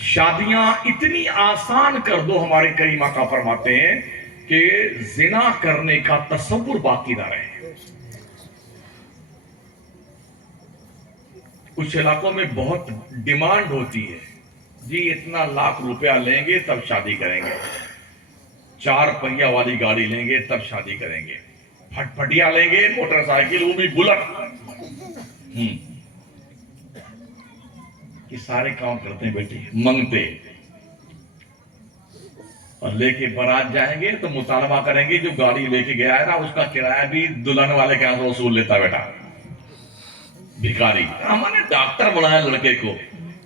شادیاں اتنی آسان کر دو، ہمارے کریم آقا فرماتے ہیں کہ زنا کرنے کا تصور باقی نہ رہے۔ کچھ علاقوں میں بہت ڈیمانڈ ہوتی ہے، جی اتنا لاکھ روپیہ لیں گے تب شادی کریں گے، 4 پہیہ والی گاڑی لیں گے تب شادی کریں گے، پھٹ پھٹیا لیں گے موٹر سائیکل وہ بھی بلٹ، یہ سارے کام کرتے ہیں بیٹی، منگتے اور لے کے بارات جائیں گے تو مطالبہ کریں گے جو گاڑی لے کے گیا ہے نا اس کا کرایہ بھی دلہن والے کے ہاں سے وصول لیتا بیٹا، بھکاری۔ ہم نے ڈاکٹر بنایا لڑکے کو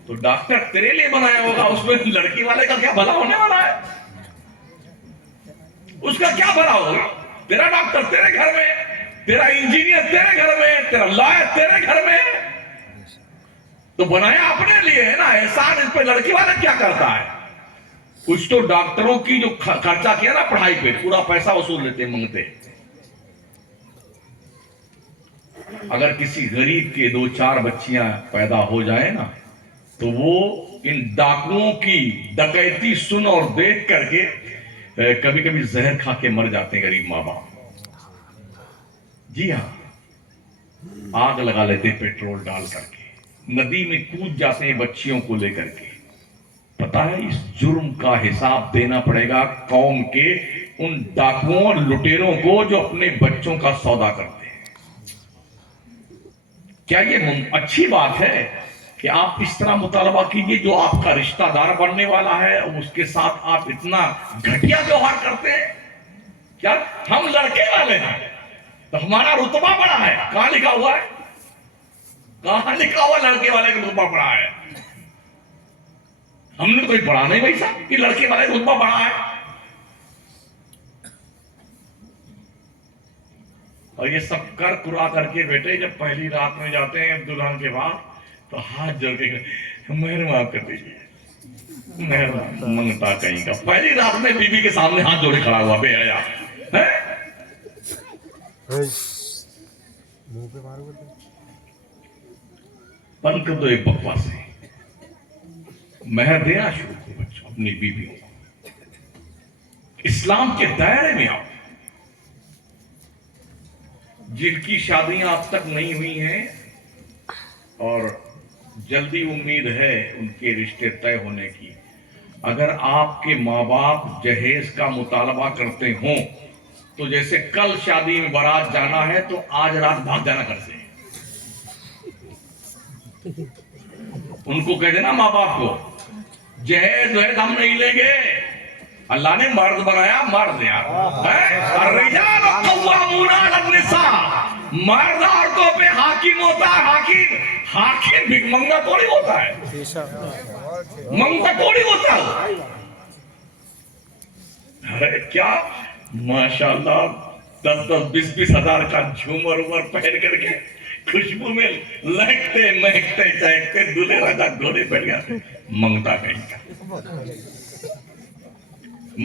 تو ڈاکٹر تیرے لیے بنایا ہوگا، اس میں لڑکی والے کا کیا بھلا ہونے والا ہے؟ اس کا کیا بھلا ہوگا؟ تیرا ڈاکٹر تیرے گھر میں، تیرا انجینئر تیرے گھر میں، تیرا لائر تیرے گھر میں، تو بنایا اپنے لیے ہے نا، احسان اس پہ لڑکی والا کیا کرتا ہے؟ کچھ تو ڈاکٹروں کی جو خرچہ کیا نا پڑھائی پہ پورا پیسہ وصول لیتے منگتے۔ اگر کسی غریب کے 2-4 بچیاں پیدا ہو جائیں نا تو وہ ان ڈاکوؤں کی ڈکیتی سن اور دیکھ کر کے کبھی کبھی زہر کھا کے مر جاتے ہیں غریب ماں باپ۔ جی ہاں، آگ لگا لیتے پیٹرول ڈال کر کے، ندی میں کود جاتے ہیں بچیوں کو لے کر کے۔ پتا ہے اس جرم کا حساب دینا پڑے گا قوم کے ان ڈاکوؤں اور لٹیروں کو جو اپنے بچوں کا سودا کرتے ہیں۔ کیا یہ اچھی بات ہے کہ آپ اس طرح مطالبہ کیجئے جو آپ کا رشتہ دار بننے والا ہے اس کے ساتھ آپ اتنا گھٹیا ویوہار کرتے ہیں؟ کیا ہم لڑکے والے ہیں تو ہمارا رتبہ بڑا ہے؟ کہاں لکھا ہوا ہے؟ کہاں لکھا ہوا لڑکے والے کا رتبہ بڑا ہے؟ ہم نے کوئی پڑھا نہیں بھائی صاحب کہ لڑکے والے رتبہ بڑا ہے۔ اور یہ سب کر کرا کر کے بیٹے جب پہلی رات میں جاتے ہیں دلہن کے بعد تو ہاتھ جوڑ کے مہر معاف کر دیجیے، مہر منگتا کہیں کا، پہلی رات میں بیوی کے سامنے ہاتھ جوڑے کھڑا ہوا بے حیا، بند کر دو یہ بکواس ہے، مہر دینا شروع کرو بچوں اپنی بیویوں کو، اسلام کے دائرے میں آؤ۔ جن کی شادیاں اب تک نہیں ہوئی ہیں اور جلدی امید ہے ان کے رشتے طے ہونے کی، اگر آپ کے ماں باپ جہیز کا مطالبہ کرتے ہوں تو جیسے کل شادی میں بارات جانا ہے تو آج رات بھاگ جانا گھر سے. ان کو کہہ دینا ماں باپ کو جہیز ہم نہیں لیں گے. اللہ نے مرد بنایا مرد یار. الرجال قوامون علی النساء. مرد عورتوں پہ حاکم ہوتا ہے. حاکم بھی منگا تھوڑی ہوتا ہے. منگا تھوڑی ہوتا ہے. ارے کیا ماشاءاللہ 10-20 ہزار کا جھومر عمر پہن کر کے خوشبو میں لہکتے مہکتے چہکتے دولہے راجا گھوڑے بیٹھ گئے. منگتا کہیں کا.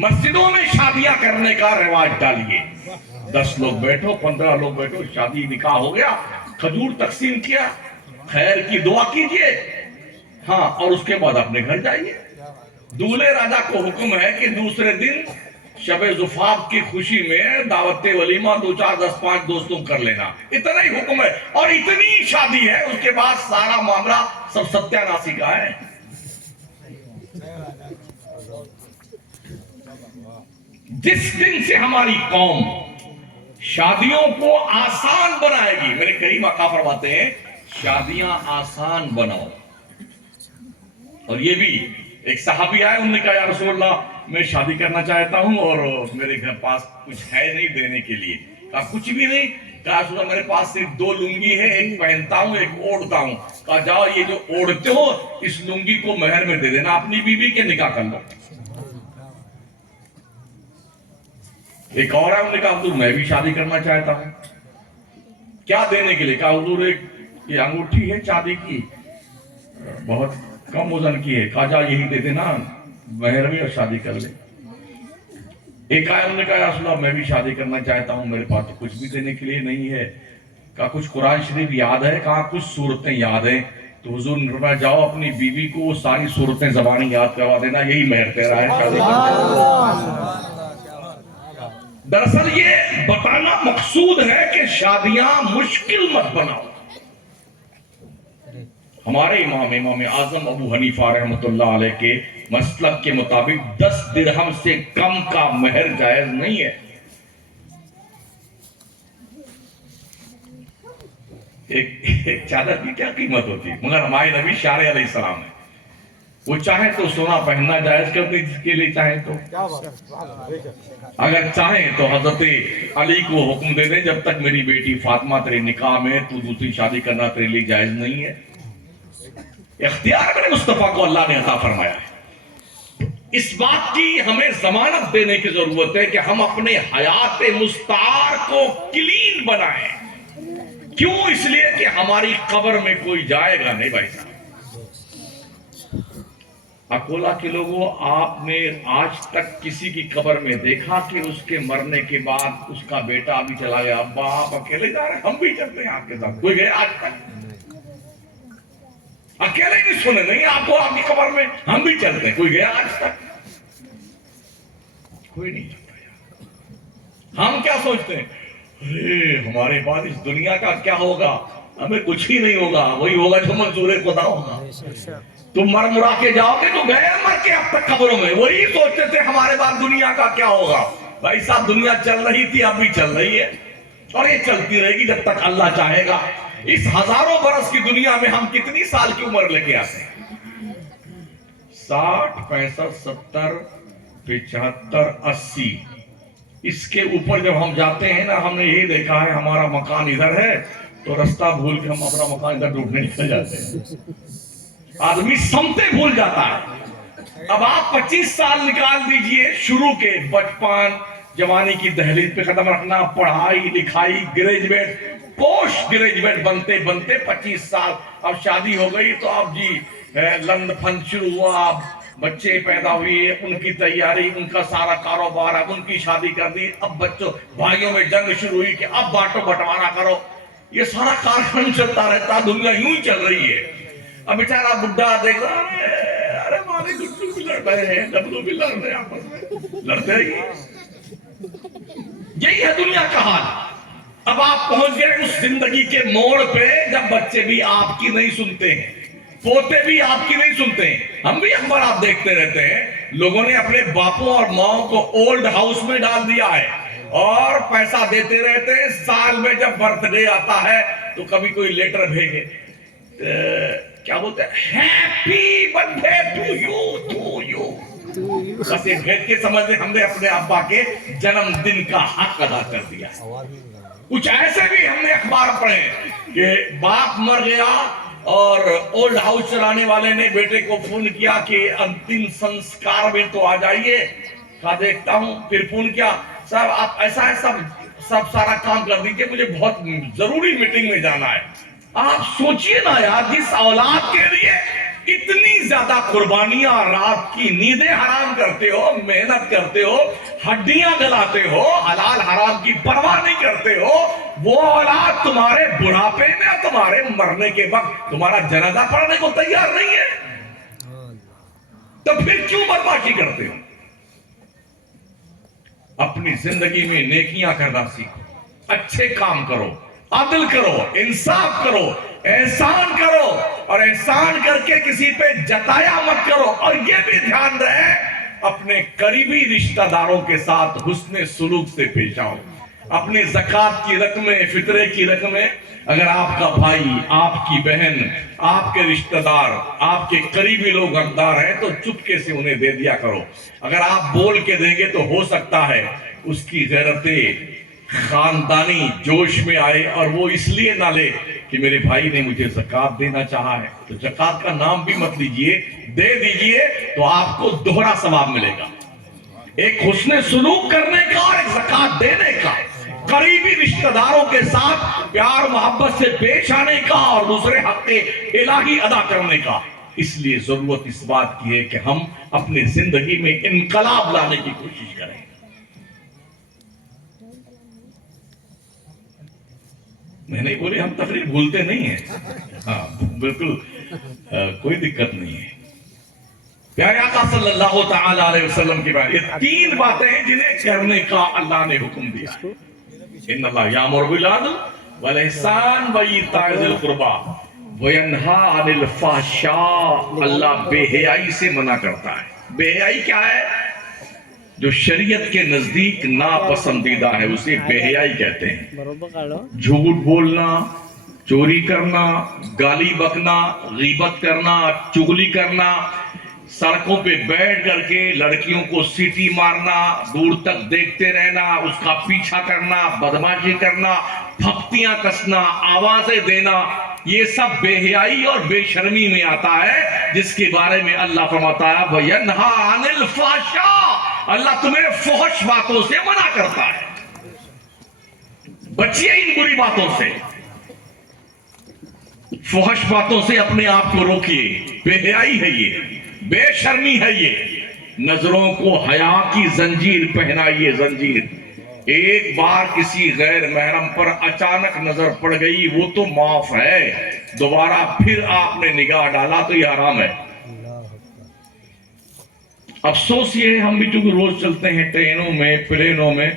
مسجدوں میں شادیاں کرنے کا رواج ڈالیے. 10 لوگ بیٹھو 15 لوگ بیٹھو شادی نکاح ہو گیا. کھجور تقسیم کیا خیر کی دعا کیجئے ہاں اور اس کے بعد اپنے گھر جائیے. دولہے راجا کو حکم ہے کہ دوسرے دن شب زفاف کی خوشی میں دعوت ولیمہ 2-4-10-5 دوستوں کر لینا. اتنا ہی حکم ہے اور اتنی شادی ہے. اس کے بعد سارا معاملہ سب ستیاناسی کا ہے. جس دن سے ہماری قوم شادیوں کو آسان بنائے گی, میرے کریم آقا فرماتے ہیں شادیاں آسان بناؤ. اور یہ بھی ایک صحابی آئے, انہوں نے کہا یا رسول اللہ میں شادی کرنا چاہتا ہوں اور میرے گھر پاس کچھ ہے نہیں دینے کے لیے. کہا کچھ بھی نہیں. کہا رسول اللہ میرے پاس صرف 2 لنگی ہے, ایک پہنتا ہوں ایک اوڑھتا ہوں. کہا جاؤ یہ جو اوڑھتے ہو اس لنگی کو مہر میں دے دینا, اپنی بیوی کے نکاح کر لو. ایک اور ہے, انہوں نے کہا حضور میں بھی شادی کرنا چاہتا ہوں. کیا دینے کے لیے؟ کہا حضور ایک یہ انگوٹھی ہے چاندی کی بہت کم وزن کی ہے. کہا جا یہی دے دینا مہر میں اور شادی کر لے. ایک آیا, انہوں نے کہا یا رسول اللہ میں بھی شادی کرنا چاہتا ہوں میرے پاس کچھ بھی دینے کے لیے نہیں ہے. کہا کچھ قرآن شریف یاد ہے؟ کہا کچھ سورتیں یاد ہیں. تو حضور نے فرمایا جاؤ اپنی بیوی کو وہ ساری سورتیں زبانیں یاد کروا دینا, یہی مہر تیرا ہے شادی کرنا. دراصل یہ بتانا مقصود ہے کہ شادیاں مشکل مت بناؤ. ہمارے امام اعظم ابو حنیفہ رحمۃ اللہ علیہ کے مسلک کے مطابق 10 درہم سے کم کا مہر جائز نہیں ہے. ایک چادر کی کیا قیمت ہوتی ہے, مگر ہمارے نبی شارع علیہ السلام ہے وہ چاہے تو سونا پہننا جائز کر دے جس کے لیے چاہے تو, اگر چاہیں تو حضرت علی کو حکم دے دیں جب تک میری بیٹی فاطمہ تیرے نکاح میں تو دوسری شادی کرنا تیرے لیے جائز نہیں ہے. اختیار میرے مصطفیٰ کو اللہ نے عطا فرمایا ہے. اس بات کی ہمیں ضمانت دینے کی ضرورت ہے کہ ہم اپنے حیات مستعار کو کلین بنائیں. کیوں؟ اس لیے کہ ہماری قبر میں کوئی جائے گا نہیں بھائی صاحب. اکولا کے لوگوں, آپ نے آج تک کسی کی قبر میں دیکھا کہ اس کے مرنے کے بعد اس کا بیٹا بھی چلا گیا, ابا آپ اکیلے جا رہے ہیں, ہم بھی چلتے ہیں آپ کے ساتھ, کوئی گئے آج تک؟ اکیلے نہیں سنے نہیں آپ کو آپ کی قبر میں, ہم بھی چلتے ہیں, کوئی گیا آج تک؟ کوئی نہیں چلتا. ہم کیا سوچتے ہیں ارے ہمارے بعد اس دنیا کا کیا ہوگا, ہمیں کچھ ہی نہیں ہوگا, وہی ہوگا جو منظور خدا ہوگا. تم مر مرا کے جاؤ گے تو گئے مر کے اب تک قبروں میں, وہی سوچتے تھے ہمارے بعد دنیا کا کیا ہوگا. بھائی صاحب دنیا چل رہی تھی, اب بھی چل رہی ہے اور یہ چلتی رہے گی جب تک اللہ چاہے گا. اس ہزاروں برس کی دنیا میں ہم کتنی سال کی عمر لے کے آتے ہیں؟ 60, 65, 70, 75, 80. اس کے اوپر جب ہم جاتے ہیں نا, ہم نے یہی دیکھا ہے ہمارا مکان ادھر ہے تو رستہ بھول کے ہم اپنا مکان ادھر ڈھونڈنے نکل جاتے ہیں. آدمی سمتے بھول جاتا ہے. اب آپ 25 سال نکال دیجئے شروع کے بچپن جوانی کی دہلیز پہ قدم رکھنا, پڑھائی لکھائی گریجویٹ پوسٹ گریجویٹ بنتے بنتے 25 سال, اب شادی ہو گئی تو اب جی لند پھن شروع ہوا, بچے پیدا ہوئے, ان کی تیاری, ان کا سارا کاروبار, اب ان کی شادی کر دی, اب بچوں بھائیوں میں جنگ شروع ہوئی کہ اب بانٹو بٹوارا کرو. یہ سارا کارخان چلتا رہتا, دنیا یوں ہی چل رہی ہے. اب بیچارہ بڈھا دیکھ رہا ہے ارے ہمارے گٹو بھی لڑ رہے ہیں, ڈبلو بھی لڑ رہے ہیں, آپس میں لڑتے ہی. یہی ہے دنیا کا حال. اب آپ پہنچ گئے اس زندگی کے موڑ پہ جب بچے بھی آپ کی نہیں سنتے ہیں, پوتے بھی آپ کی نہیں سنتے ہیں. ہم بھی اخبارات دیکھتے رہتے ہیں, لوگوں نے اپنے باپوں اور ماؤں کو اولڈ ہاؤس میں ڈال دیا ہے اور پیسہ دیتے رہتے ہیں. سال میں جب برتھ ڈے آتا ہے تو کبھی کوئی لیٹر بھیجے, کیا بولتے ہیں, happy birthday to you. بس یہ بھیج کے سمجھ لیں ہم نے اپنے ابا کے جنم دن کا حق ادا کر دیا. کچھ ایسے بھی ہم نے اخبار پڑھے کہ باپ مر گیا اور اولڈ ہاؤس چلانے والے نے بیٹے کو فون کیا کہ انتم سنسکار میں تو آ جائیے. کہا دیکھتا ہوں. پھر فون کیا, صاحب آپ ایسا ہے سب سارا کام کر دیجئے, مجھے بہت ضروری میٹنگ میں جانا ہے. آپ سوچئے نا یار, جس اولاد کے لیے اتنی زیادہ قربانیاں, رات کی نیندیں حرام کرتے ہو, محنت کرتے ہو, ہڈیاں گلاتے ہو, حلال حرام کی پرواہ نہیں کرتے ہو, وہ اولاد تمہارے بڑھاپے میں اور تمہارے مرنے کے وقت تمہارا جنازہ پڑھنے کو تیار نہیں ہے, تو پھر کیوں بدمعاشی کرتے ہو؟ اپنی زندگی میں نیکیاں کرنا سیکھو, اچھے کام کرو, عدل کرو, انصاف کرو, احسان کرو, اور احسان کر کے کسی پہ جتایا مت کرو. اور یہ بھی دھیان رہے اپنے قریبی رشتہ داروں کے ساتھ حسن سلوک سے پیش آؤ. اپنی زکوٰۃ کی رقمیں, فطرے کی رقمیں, اگر آپ کا بھائی, آپ کی بہن, آپ کے رشتہ دار, آپ کے قریبی لوگ حقدار ہیں تو چپکے سے انہیں دے دیا کرو. اگر آپ بول کے دیں گے تو ہو سکتا ہے اس کی غیرت خاندانی جوش میں آئے اور وہ اس لیے نہ لے کہ میرے بھائی نے مجھے زکوٰۃ دینا چاہا ہے. تو زکوٰۃ کا نام بھی مت لیجئے, دے دیجئے تو آپ کو دوہرا ثواب ملے گا. ایک حسن سلوک کرنے کا اور ایک زکوٰۃ دینے کا, قریبی رشتہ داروں کے ساتھ پیار محبت سے پیش آنے کا اور دوسرے حق الہی ادا کرنے کا. اس لیے ضرورت اس بات کی ہے کہ ہم اپنی زندگی میں انقلاب لانے کی کوشش کریں. میں نہیں بولی ہم تقریر بھولتے نہیں ہیں, ہاں بالکل کوئی دقت نہیں ہے. پیارے آقا صلی اللہ تعالی علیہ وسلم کی بات, یہ 3 باتیں ہیں جنہیں کرنے کا اللہ نے حکم دیا ہے. ان اللہ یامر بالعدل والاحسان وایتاء ذی القربی وینہا عن الفحشاء. اللہ بے حیائی سے منع کرتا ہے. بے حیائی کیا ہے؟ جو شریعت کے نزدیک ناپسندیدہ ہے اسے بے حیائی کہتے ہیں. جھوٹ بولنا, چوری کرنا, گالی بکنا, غیبت کرنا, چغلی کرنا, سڑکوں پہ بیٹھ کر کے لڑکیوں کو سیٹی مارنا, دور تک دیکھتے رہنا, اس کا پیچھا کرنا, بدمعاشی کرنا, پھپتیاں کسنا, آوازیں دینا, یہ سب بے حیائی اور بے شرمی میں آتا ہے, جس کے بارے میں اللہ فرماتا ہے وَيَنْهَا عَنِ الْفَحْشَاءِ. اللہ تمہیں فحش باتوں سے منع کرتا ہے. بچیے ان بری باتوں سے, فحش باتوں سے اپنے آپ کو روکیے. بے حیائی ہے یہ, بے شرمی ہے یہ. نظروں کو حیا کی زنجیر پہنائیے, زنجیر. ایک بار کسی غیر محرم پر اچانک نظر پڑ گئی وہ تو معاف ہے, دوبارہ پھر آپ نے نگاہ ڈالا تو یہ حرام ہے. افسوس یہ ہے ہم بھی چونکہ روز چلتے ہیں ٹرینوں میں, پلینوں میں,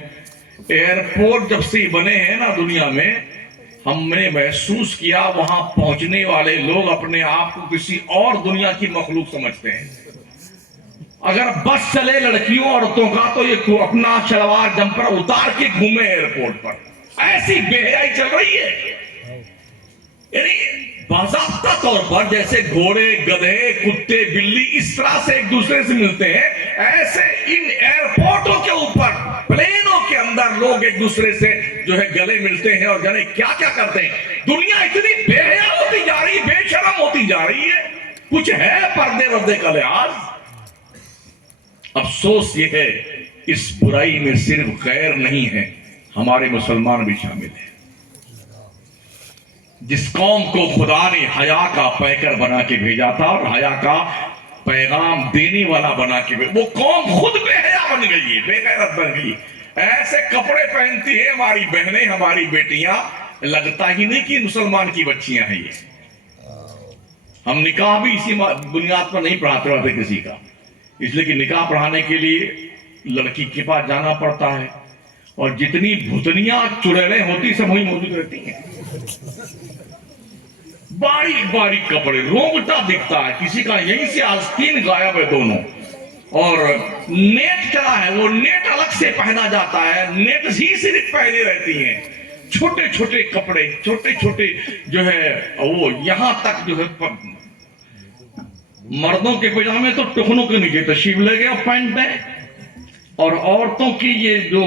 ایئرپورٹ جب سے بنے ہیں نا دنیا میں, ہم نے محسوس کیا وہاں پہنچنے والے لوگ اپنے آپ کو کسی اور دنیا کی مخلوق سمجھتے ہیں. اگر بس چلے لڑکیوں عورتوں کا تو یہ اپنا شلوار جمپر اتار کے گھومے ایئرپورٹ پر. ایسی بے حیائی چل رہی ہے. یعنی باضابطہ طور پر جیسے گھوڑے, گدھے, کتے, بلی اس طرح سے ایک دوسرے سے ملتے ہیں, ایسے ان ایئرپورٹوں کے اوپر, پلینوں کے اندر لوگ ایک دوسرے سے جو ہے گلے ملتے ہیں اور جانے کیا کیا کرتے ہیں. دنیا اتنی بے حیا ہوتی جا رہی, بے شرم ہوتی جا رہی ہے, کچھ ہے پردے وردے کا لحاظ. افسوس یہ ہے اس برائی میں صرف غیر نہیں ہے, ہمارے مسلمان بھی شامل ہیں. جس قوم کو خدا نے حیا کا پیکر بنا کے بھیجا تھا اور حیا کا پیغام دینے والا بنا کے بھیجا, وہ قوم خود بے حیا بن گئی ہے, بے غیرت بن گئی. ایسے کپڑے پہنتی ہیں ہماری بہنیں, ہماری بیٹیاں, لگتا ہی نہیں کہ مسلمان کی بچیاں ہیں یہ. ہم نکاح بھی اسی بنیاد پر نہیں پڑھاتے رہتے کسی کا, اس لیے کہ نکاح پڑھانے کے لیے لڑکی کے پاس جانا پڑتا ہے اور جتنی بھتنیاں چڑیلیں ہوتی سب وہی موجود رہتی ہیں. باریک باریک کپڑے, رونگٹا دکھتا ہے, کسی کا یہیں سے آستین غائب ہے دونوں, اور نیٹ چلا ہے، وہ نیٹ الگ سے پہنا جاتا ہے، نیٹ ہی صرف پہنے رہتی ہیں، چھوٹے چھوٹے کپڑے، چھوٹے چھوٹے جو ہے وہ یہاں تک جو ہے مردوں کے پجامے تو ٹخنوں کے نیچے تشریف لے گئے اور پینٹ ہے، اور عورتوں کی یہ جو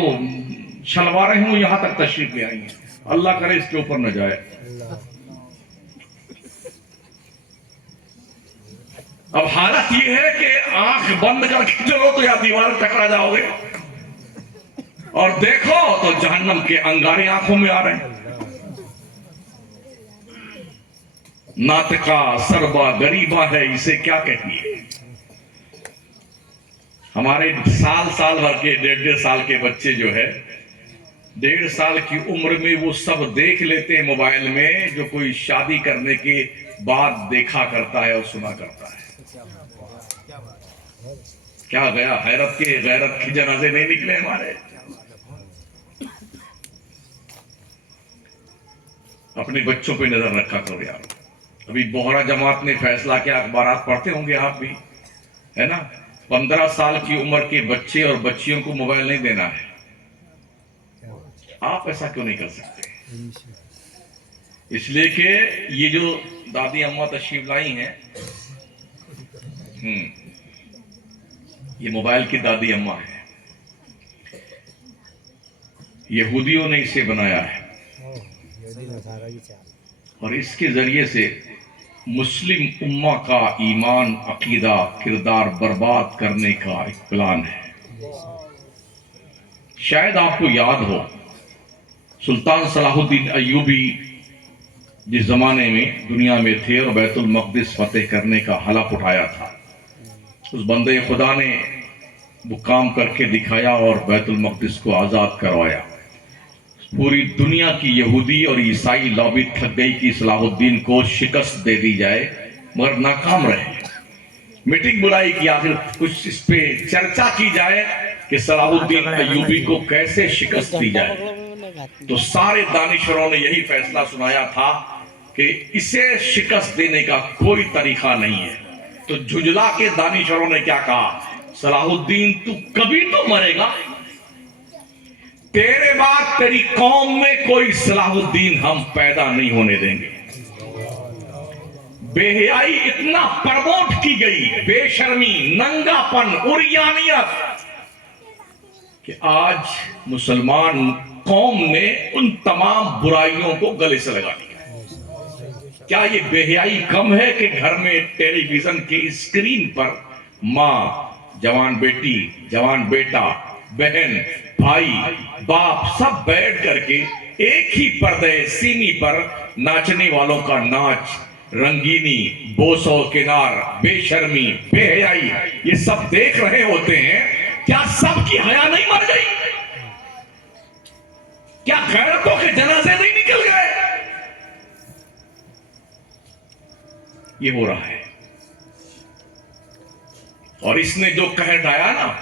شلواریں ہیں وہ یہاں تک تشریف لے آئی ہیں. اللہ کرے اس کے اوپر نہ جائے. اب حالت یہ ہے کہ آنکھ بند کر کے چلو تو یا دیوار ٹکرا جاؤ گے، اور دیکھو تو جہنم کے انگارے آنکھوں میں آ رہے ہیں. ناطقہ سربا غریبہ ہے، اسے کیا کہتی ہے؟ ہمارے سال بھر کے 1.5 سال کے بچے جو ہے 1.5 سال کی عمر میں وہ سب دیکھ لیتے ہیں موبائل میں جو کوئی شادی کرنے کے بعد دیکھا کرتا ہے اور سنا کرتا ہے. کیا گیا غیرت کی جنازے نہیں نکلے ہمارے. اپنے بچوں پہ نظر رکھا کرو یار. ابھی بوہرا جماعت نے فیصلہ کیا، اخبارات پڑھتے ہوں گے آپ بھی، ہے نا؟ 15 سال کی عمر کے بچے اور بچیوں کو موبائل نہیں دینا ہے. آپ ایسا کیوں نہیں کر سکتے؟ اس لیے کہ یہ جو دادی اماں تشریف لائی ہیں، یہ موبائل کی دادی اماں ہے. یہودیوں نے اسے بنایا ہے اور اس کے ذریعے سے مسلم امہ کا ایمان، عقیدہ، کردار برباد کرنے کا ایک پلان ہے. شاید آپ کو یاد ہو سلطان صلاح الدین ایوبی جس زمانے میں دنیا میں تھے اور بیت المقدس فتح کرنے کا حلف اٹھایا تھا، اس بندے خدا نے وہ کام کر کے دکھایا اور بیت المقدس کو آزاد کروایا. پوری دنیا کی یہودی اور عیسائی لابی تھک گئی کہ صلاح الدین کو شکست دے دی جائے، مگر ناکام رہے. میٹنگ بلائی کہ آخر کچھ اس پہ چرچا کی جائے کہ صلاح الدین ایوبی کو کیسے شکست دی جائے. تو سارے دانشوروں نے یہی فیصلہ سنایا تھا کہ اسے شکست دینے کا کوئی طریقہ نہیں ہے. تو جھجلا کے دانشوروں نے کیا کہا؟ صلاح الدین تو کبھی تو مرے گا، تیرے بعد تیری قوم میں کوئی صلاح الدین ہم پیدا نہیں ہونے دیں گے. بے حیائی اتنا پرموٹ کی گئی، بے شرمی، ننگا پن، عریانیت، کہ آج مسلمان قوم نے ان تمام برائیوں کو گلے سے لگا دیا. کیا یہ بے حیائی کم ہے کہ گھر میں ٹیلی ویژن کے اسکرین پر ماں، جوان بیٹی، جوان بیٹا، بہن، بھائی، باپ سب بیٹھ کر کے ایک ہی پردے سینی پر ناچنے والوں کا ناچ، رنگینی، بوس و کنار، بے شرمی، بے حیائی، یہ سب دیکھ رہے ہوتے ہیں؟ کیا سب کی حیا نہیں مر گئی؟ کیا غیرتوں کے جنازے نہیں نکل گئے؟ یہ ہو رہا ہے. اور اس نے جو کہہ ڈایا نا،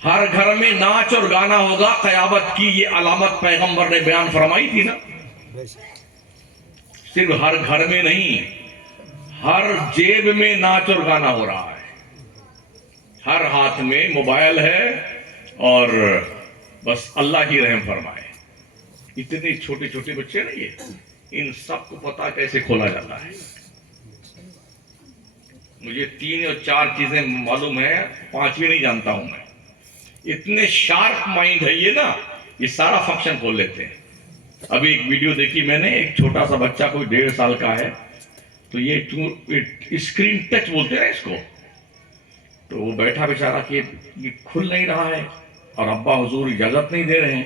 ہر گھر میں ناچ اور گانا ہوگا قیامت کی، یہ علامت پیغمبر نے بیان فرمائی تھی نا. صرف ہر گھر میں نہیں، ہر جیب میں ناچ اور گانا ہو رہا ہے. ہر ہاتھ میں موبائل ہے اور بس اللہ ہی رحم فرمائے. اتنے چھوٹے چھوٹے بچے نہیں ہے، ان سب کو پتا کیسے کھولا جاتا ہے. مجھے 3 اور 4 چیزیں معلوم ہیں، 5ویں نہیں جانتا ہوں میں. اتنے شارپ مائنڈ ہے یہ نا، یہ سارا فنکشن کھول لیتے ہیں. ابھی ایک ویڈیو دیکھی میں نے، ایک چھوٹا سا بچہ کوئی 1.5 سال کا ہے، تو یہ اسکرین ٹچ بولتے ہیں اس کو، تو وہ بیٹھا بیچارہ کہ یہ کھل نہیں رہا ہے اور ابا حضور اجازت نہیں دے رہے ہیں.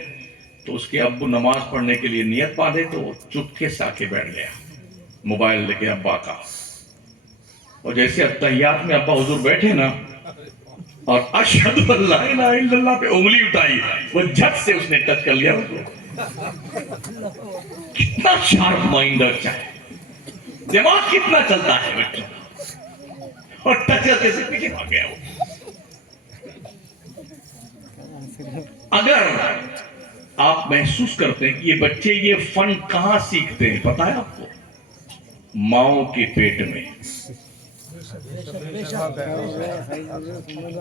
تو اس کے ابو نماز پڑھنے کے لیے نیت باندھے تو وہ چپکے سے آ کے بیٹھ گیا موبائل لے کے ابا کا. اور جیسے اتحیات میں ابا حضور بیٹھے نا اور اشہد ان لا الہ الا اللہ پہ انگلی اٹھائی، وہ جھٹ سے اس نے ٹچ کر لیا اس کو. کتنا شارپ مائنڈ بچہ ہے، دماغ کتنا چلتا ہے بچوں کا، اور ٹچ کرتے سے پیچھے بھاگ گیا وہ. اگر آپ محسوس کرتے ہیں کہ یہ بچے یہ فن کہاں سیکھتے ہیں، پتا ہے آپ کو؟ ماؤں کے پیٹ میں.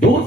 2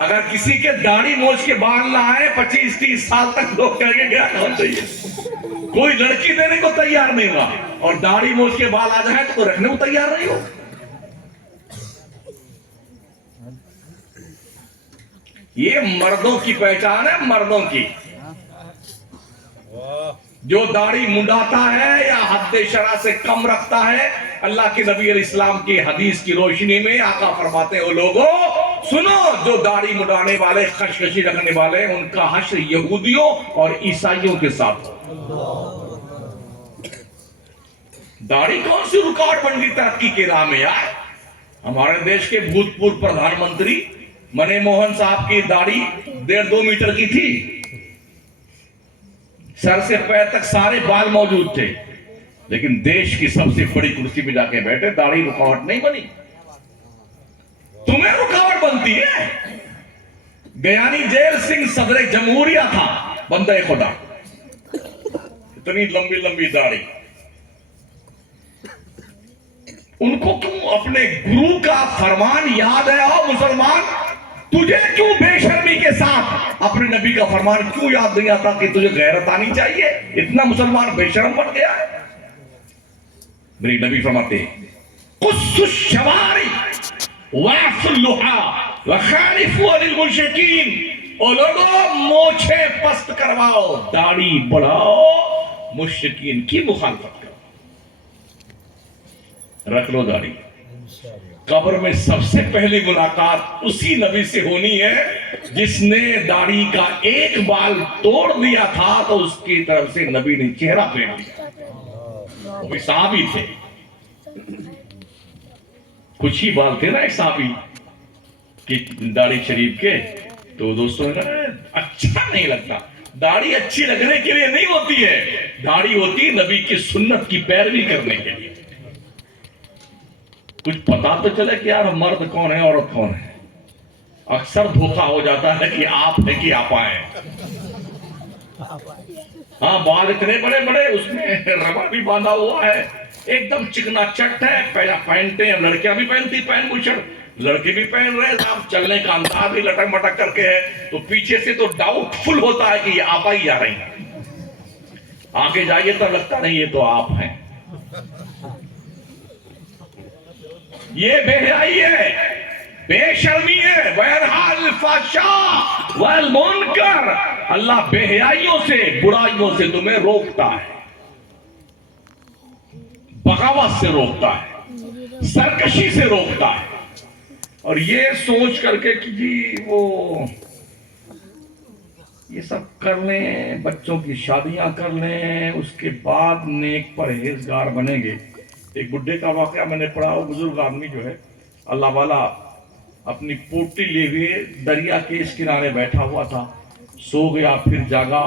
اگر کسی کے داڑھی موچ کے بال نہ آئے 25-30 سال تک لوگ کہیں گے کیا کام چاہیے. کوئی لڑکی دینے کو تیار نہیں ہوا, اور داڑھی موچ کے بال آ جائیں تو کوئی رکھنے کو تیار نہیں ہو. یہ مردوں کی پہچان ہے, مردوں کی. جو داڑھی منڈاتا ہے یا حد شرع سے کم رکھتا ہے, اللہ کے نبی علیہ السلام کی حدیث کی روشنی میں آقا فرماتے ہیں, او لوگوں سنو, جو داڑھی منڈانے والے, خشخشی رکھنے والے, ان کا حشر یہودیوں اور عیسائیوں کے ساتھ. داڑھی کون سی رکاوٹ بن گئی ترقی کے راہ میں یار؟ ہمارے دیش کے بھوتپورو پردھان منتری منی موہن صاحب کی داڑھی 1.5-2 میٹر کی تھی, سر سے پیر تک سارے بال موجود تھے, لیکن دیش کی سب سے بڑی کرسی پہ جا کے بیٹھے, داڑھی رکاوٹ نہیں بنی. تمہیں رکاوٹ بنتی ہے. گیانی جیل سنگھ صدر جمہوریہ تھا, بندہ خدا, اتنی لمبی لمبی داڑھی. ان کو کیوں اپنے گرو کا فرمان یاد ہے؟ او مسلمان, تجھے کیوں بے شرمی کے ساتھ اپنے نبی کا فرمان کیوں یاد نہیں آتا کہ تجھے غیرت آنی چاہیے؟ اتنا مسلمان بے شرم بن گیا ہے. میری نبی فرماتے ہیں, قص الشوارب واعف اللحى وخالفوا للمشرکین, او لوگوں مونچھیں پست کرواؤ, داڑھی بڑھاؤ, مشرکین کی مخالفت کرو. رکھ لو داڑھی. قبر میں سب سے پہلی ملاقات اسی نبی سے ہونی ہے جس نے داڑھی کا ایک بال توڑ دیا تھا تو اس کی طرف سے نبی نے چہرہ پھیر دیا. وہ بھی صحابی تھے, کچھ ہی بال تھے نا ایک صحابی کی داڑھی شریف کے. تو دوستوں اچھا نہیں لگتا. داڑھی اچھی لگنے کے لیے نہیں ہوتی ہے, داڑھی ہوتی نبی کی سنت کی پیروی کرنے کے لیے. کچھ پتا تو چلے کہ یار مرد کون ہے عورت کون ہے. اکثر دھوکہ ہو جاتا ہے کہ آپ ہے کہ آپا ہیں. ہاں, بال اتنے بڑے بڑے, اس میں ربڑ بھی باندھا ہوا ہے, ایک دم چکنا چٹ ہے. پہلا پہنتے ہیں, لڑکیاں بھی پہنتی پہن بوشن, لڑکے بھی پہن رہے, اب چلنے کا انداز بھی لٹک مٹک کر کے ہے, تو پیچھے سے تو ڈاؤٹ فل ہوتا ہے کہ یہ آپا ہی آ رہی ہیں. آگے جائیے تو لگتا نہیں یہ تو آپ ہیں. یہ بے حیائی ہے, بے شرمی ہے. وَيَنْهَى الْفَحْشَاءَ وَالْمُنْكَرَ, اللہ بے حیائیوں سے, برائیوں سے تمہیں روکتا ہے, بغاوت سے روکتا ہے, سرکشی سے روکتا ہے. اور یہ سوچ کر کے کہ جی وہ یہ سب کر لیں, بچوں کی شادیاں کر لیں, اس کے بعد نیک پرہیزگار بنیں گے. ایک بڈھے کا واقعہ میں نے پڑھا, وہ بزرگ آدمی جو ہے اللہ والا اپنی پوٹی لے ہوئے دریا کے اس کنارے بیٹھا ہوا تھا. سو گیا, پھر جاگا,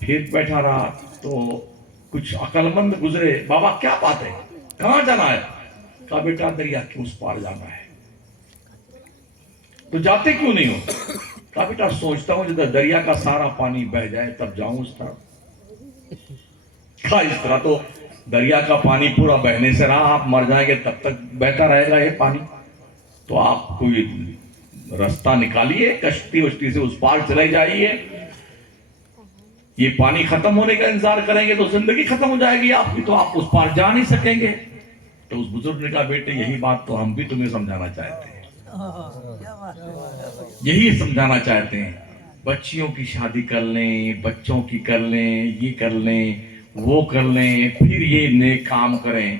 پھر بیٹھا رہا, تو کچھ عقل مند گزرے. بابا کیا بات ہے, کہاں جانا ہے؟ کہا بیٹا دریا کے اس پار جانا ہے. تو جاتے کیوں نہیں ہو؟ کہا بیٹا سوچتا ہوں جب دریا کا سارا پانی بہ جائے تب جاؤں اس طرح. کہا اس طرح تو دریا کا پانی پورا بہنے سے رہا, آپ مر جائیں گے تب تک بہتا رہے گا یہ پانی. تو آپ کوئی رستہ نکالیے, کشتی وشتی سے اس پار چلے جائیے. یہ پانی ختم ہونے کا انتظار کریں گے تو زندگی ختم ہو جائے گی آپ کی, تو آپ اس پار جا نہیں سکیں گے. تو اس بزرگ نے کہا بیٹے یہی بات تو ہم بھی تمہیں سمجھانا چاہتے ہیں, یہی سمجھانا چاہتے ہیں. بچیوں کی شادی کر لیں, بچوں کی کر لیں, یہ کر لیں, وہ کر لیں, پھر یہ نیک کام کریں.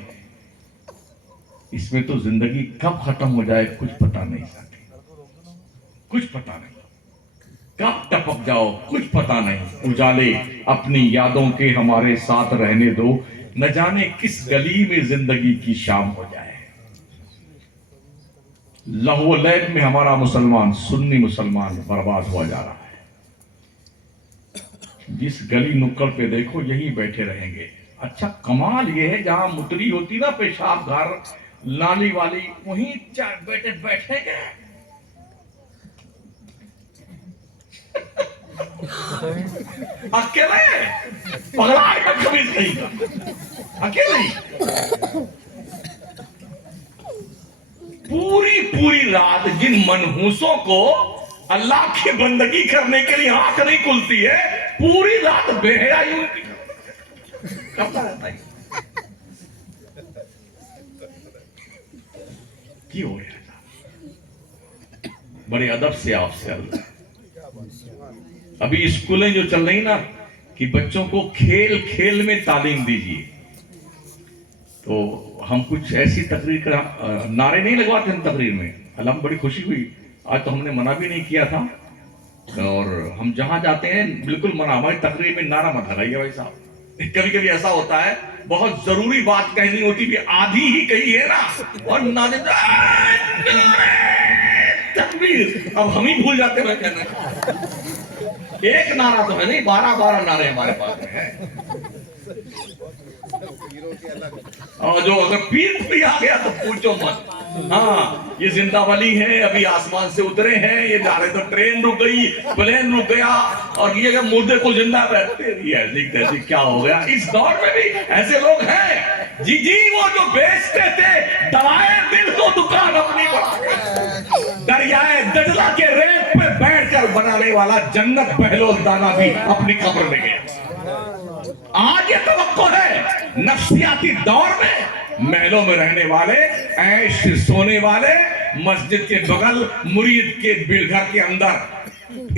اس میں تو زندگی کب ختم ہو جائے کچھ پتا نہیں سکتے, کچھ پتا نہیں. کب ٹپک جاؤ کچھ پتا نہیں. اجالے اپنی یادوں کے ہمارے ساتھ رہنے دو, نہ جانے کس گلی میں زندگی کی شام ہو جائے. لہو و لعب میں ہمارا مسلمان, سنی مسلمان برباد ہوا جا رہا ہے. جس گلی نکڑ پہ دیکھو یہی بیٹھے رہیں گے. اچھا کمال یہ ہے جہاں متری ہوتی نا پیشاب گھر نالی والی, وہیں بیٹھے گے. اکیلے پگلا کبھی نہیں, اکیلے پوری رات جن منحوسوں کو اللہ کی بندگی کرنے کے لیے آنکھ نہیں کھلتی ہے, پوری رات بے حیائی کرتا رہتا ہے. کیوں ہو رہا تھا؟ بڑے ادب سے آپ سے اللہ. ابھی اسکولیں جو چل رہی نا کہ بچوں کو کھیل کھیل میں تعلیم دیجیے, تو ہم کچھ ایسی تقریر کا نعرے نہیں لگواتے ہیں تقریر میں. اللہ بڑی خوشی ہوئی, آج تو ہم نے منع بھی نہیں کیا تھا, اور ہم جہاں جاتے ہیں بالکل منع, ہماری تقریر میں نعرہ مت لگائیے بھائی صاحب. کبھی کبھی ایسا ہوتا ہے بہت ضروری بات کہنی ہوتی بھی آدھی ہی کہی ہے نا, اور تکبیر, اب ہم ہی بھول جاتے ہیں کہنا. ایک نعرہ تو ہے نہیں, 12 نعرے ہمارے پاس میں ہیں. اور جو اگر پیر بھی آ گیا تو پوچھو مت. ہاں یہ زندہ ولی ہے, ابھی آسمان سے اترے ہیں, یہ جا رہے تو ٹرین رک گئی, پلین رک گیا, اور یہ مردے کو زندہ بیٹھتے ایسی کیا ہو گیا. اس دور میں بھی ایسے لوگ ہیں. جی وہ جو بیچتے تھے دوائیں دل کو دکان اپنی بڑھا, دریائے دجلہ کے ریت پہ بیٹھ کر بنانے والا جنت بہلول دانا بھی اپنی قبر میں گیا. آج یہ توقع ہے نفسیاتی دور میں محلوں میں رہنے والے, عیش سے سونے والے, مسجد کے بغل مرید کے گھر کے اندر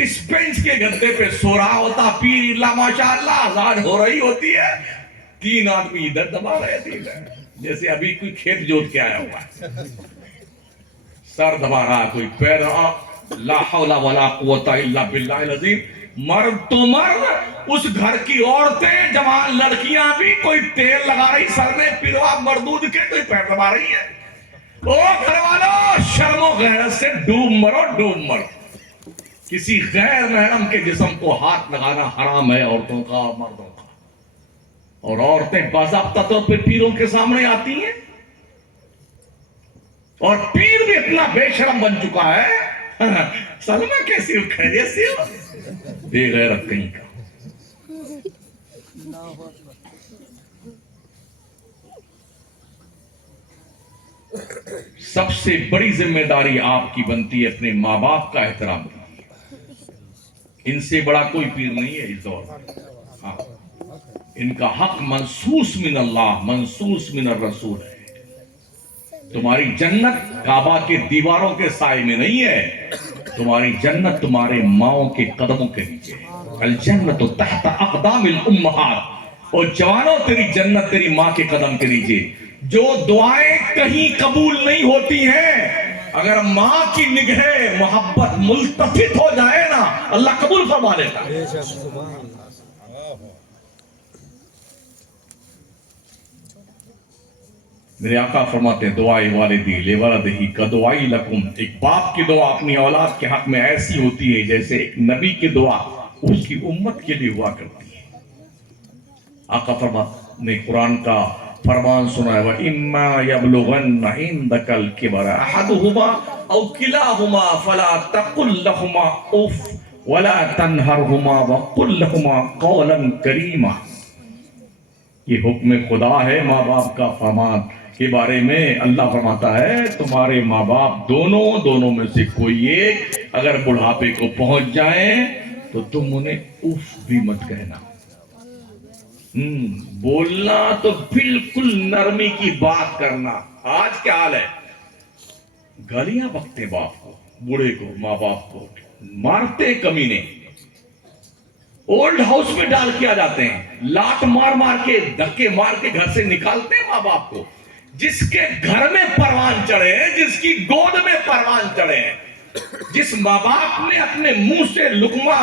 اس بینچ کے گدے پہ سو رہا ہوتا, پیر اللہ ماشاءاللہ اذان ہو رہی ہوتی ہے, 3 آدمی ادھر دبا رہے تھے جیسے ابھی کوئی کھیت جوت کے آیا ہوا ہے, سر دبا رہا, کوئی پیر, لا حول ولا قوت الا باللہ العظیم. مرد تو مرد, اس گھر کی عورتیں جوان لڑکیاں بھی کوئی تیل لگا رہی سر میں, پیروا مردود کے کوئی پیر دبا رہی ہے. او گھر والوں, شرم و غیرت سے ڈوب مرو, ڈوب مرو. کسی غیر محرم کے جسم کو ہاتھ لگانا حرام ہے, عورتوں کا اور مردوں کا. اور عورتیں باضابطہ طور پہ پیروں کے سامنے آتی ہیں, اور پیر بھی اتنا بے شرم بن چکا ہے. سلمہ کیسی ہو, خیریت سے ہو, بے غیرت کہیں کا. سب سے بڑی ذمہ داری آپ کی بنتی ہے اپنے ماں باپ کا احترام کی. ان سے بڑا کوئی پیر نہیں ہے اس دور میں. ہاں, ان کا حق منصوص من اللہ, منصوص من الرسول ہے. تمہاری جنت کعبہ کے دیواروں کے سائے میں نہیں ہے, تمہاری جنت تمہارے ماؤں کے قدموں کے نیچے ہے. الجنت تحت اقدام الامہات. اور جوانوں, تیری جنت تیری ماں کے قدم کے نیچے. جو دعائیں کہیں قبول نہیں ہوتی ہیں, اگر ماں کی نگہ محبت ملتفت ہو جائے نا, اللہ قبول فرما لیتا ہے. میرے آقا فرماتے ہیں دعائے والدی لولدہی کدعائی لکم. ایک باپ کی دعا اپنی اولاد کے حق میں ایسی ہوتی ہے جیسے ایک نبی کی دعا اس کی امت کے لیے ہوا کرتی ہے. آقا فرماتے نے قرآن کا فرمان سنا ہے, وَإِمَّا يَبْلُغَنَّ عِنْدَكَ الْكِبَرَ أَحَدُهُمَا أَوْ كِلَاهُمَا فَلَا تَقُلْ لَهُمَا أُفٍّ وَلَا تَنْهَرْهُمَا وَقُلْ لَهُمَا قَوْلًا كَرِيمًا. یہ حکم خدا ہے ماں باپ کا فرمان کے بارے میں. اللہ فرماتا ہے تمہارے ماں باپ دونوں میں سے کوئی ایک اگر بڑھاپے کو پہنچ جائیں تو تم انہیں اف بھی مت کہنا. بولنا تو بالکل نرمی کی بات کرنا. آج کیا حال ہے, گالیاں بکتے باپ کو, بوڑھے کو, ماں باپ کو, مارتے کمینے, اولڈ ہاؤس میں ڈال کے آ جاتے ہیں, لات مار کے دھکے مار کے گھر سے نکالتے ہیں ماں باپ کو. جس کے گھر میں پروان چڑھے ہیں, جس کی گود میں پروان چڑھے ہیں, جس ماں باپ نے اپنے منہ سے لقمہ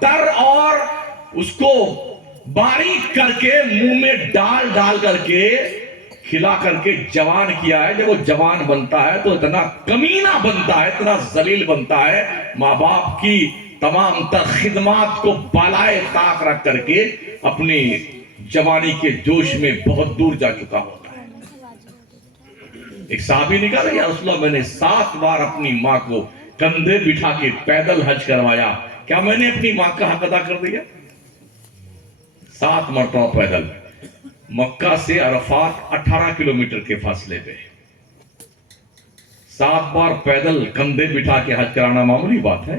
تر اور اس کو باریک کر کے منہ میں ڈال کر کے کھلا کر کے جوان کیا ہے, جب وہ جوان بنتا ہے تو اتنا کمینہ بنتا ہے, اتنا ذلیل بنتا ہے, ماں باپ کی تمام تر خدمات کو بالائے طاق رکھ کر کے اپنی جوانی کے جوش میں بہت دور جا چکا ہوتا ہے. ایک صحابی نے کہا, یا رسول اللہ, میں نے 7 بار اپنی ماں کو کندھے بٹھا کے پیدل حج کروایا, کیا میں نے اپنی ماں کا حق ادا کر دیا؟ 7 مرتبہ پیدل. مکہ سے عرفات 18 کلومیٹر کے فاصلے پہ 7 بار پیدل کندھے بٹھا کے حج کرانا معمولی بات ہے.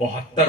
72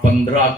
15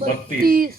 32।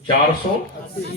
400,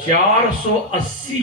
480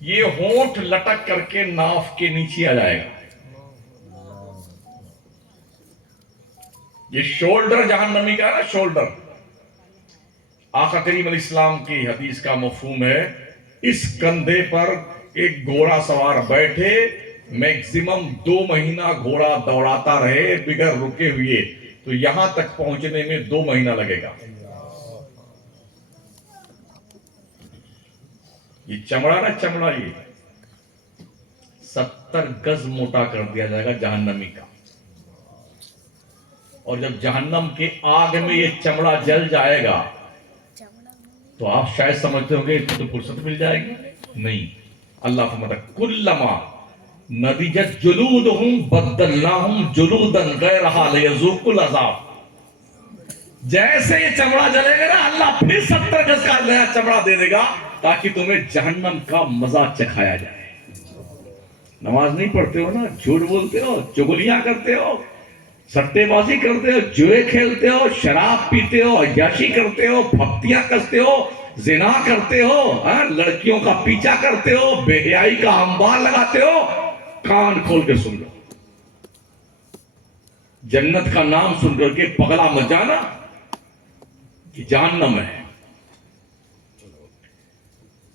یہ ہونٹ لٹک کر کے ناف کے نیچے آ جائے گا. یہ شولڈر جہنمی کا ہے نا, شولڈر. آقا کریم علیہ السلام کی حدیث کا مفہوم ہے, اس کندھے پر ایک گھوڑا سوار بیٹھے, میکسیمم 2 مہینہ گھوڑا دوڑاتا رہے بغیر رکے ہوئے, تو یہاں تک پہنچنے میں 2 مہینہ لگے گا. یہ چمڑا نا, چمڑا یہ 70 گز موٹا کر دیا جائے گا جہنمی کا. اور جب جہنم کے آگ میں یہ چمڑا جل جائے گا تو آپ شاید سمجھتے ہوں گے تو فرصت مل جائے گی. نہیں, اللہ فرماتا کلما نضجت جلودہم بدلناہم جلودا غیرہا لیذوقوا العذاب. جیسے یہ چمڑا جلے گا نا, اللہ پھر 70 گز کا نیا چمڑا دے دے گا تاکہ تمہیں جہنم کا مزہ چکھایا جائے. نماز نہیں پڑھتے ہو نا, جھوٹ بولتے ہو, چغلیاں کرتے ہو, سٹے بازی کرتے ہو, جوئے کھیلتے ہو, شراب پیتے ہو, عیاشی کرتے ہو, پھپتیاں کستے ہو, زنا کرتے ہو, لڑکیوں کا پیچھا کرتے ہو, بے حیائی کا انبار لگاتے ہو, کان کھول کے سن لو. جنت کا نام سن کر کے پگلا مت جانا, کہ جہنم ہے.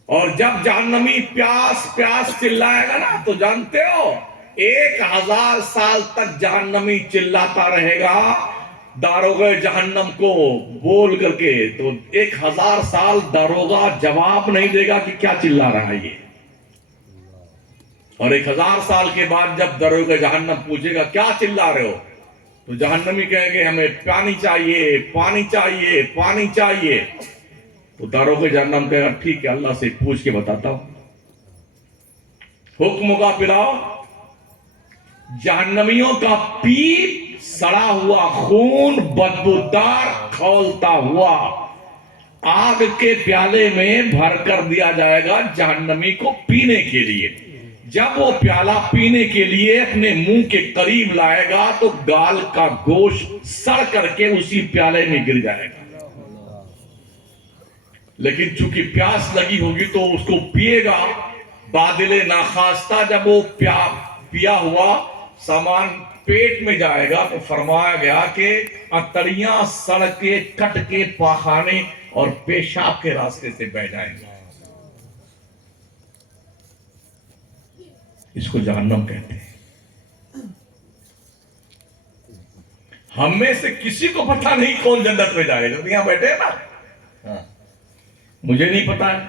اور جب جہنمی پیاس پیاس چلائے گا نا, تو جانتے ہو 1000 سال تک جہنمی چلاتا رہے گا داروغہ جہنم کو بول کر کے. تو 1000 سال داروغہ جواب نہیں دے گا کہ کیا چلا رہا ہے یہ. اور 1000 سال کے بعد جب داروغہ جہنم پوچھے گا کیا چلا رہے ہو, تو جہنمی کہیں گے ہمیں پانی چاہیے, پانی چاہیے, پانی چاہیے. تو داروغہ جہنم کہے گا ٹھیک ہے, اللہ سے پوچھ کے بتاتا ہوں. حکم کا پلاؤ. جہنمیوں کا پیپ سڑا ہوا خون بدبودار کھولتا ہوا آگ کے پیالے میں بھر کر دیا جائے گا جہنمی کو پینے کے لیے. جب وہ پیالہ پینے کے لیے اپنے منہ کے قریب لائے گا تو گال کا گوشت سڑ کر کے اسی پیالے میں گر جائے گا. لیکن چونکہ پیاس لگی ہوگی تو اس کو پیے گا. بادل ناخواستہ جب وہ پیا ہوا سامان پیٹ میں جائے گا تو فرمایا گیا کہ اتڑیاں سڑ کے کٹ کے پاخانے اور پیشاب کے راستے سے بہ جائیں گے. اس کو جہنم کہتے ہیں. ہم میں سے کسی کو پتہ نہیں کون جنت میں جائے گا. یہاں بیٹھے ہیں نا, مجھے نہیں پتا ہے.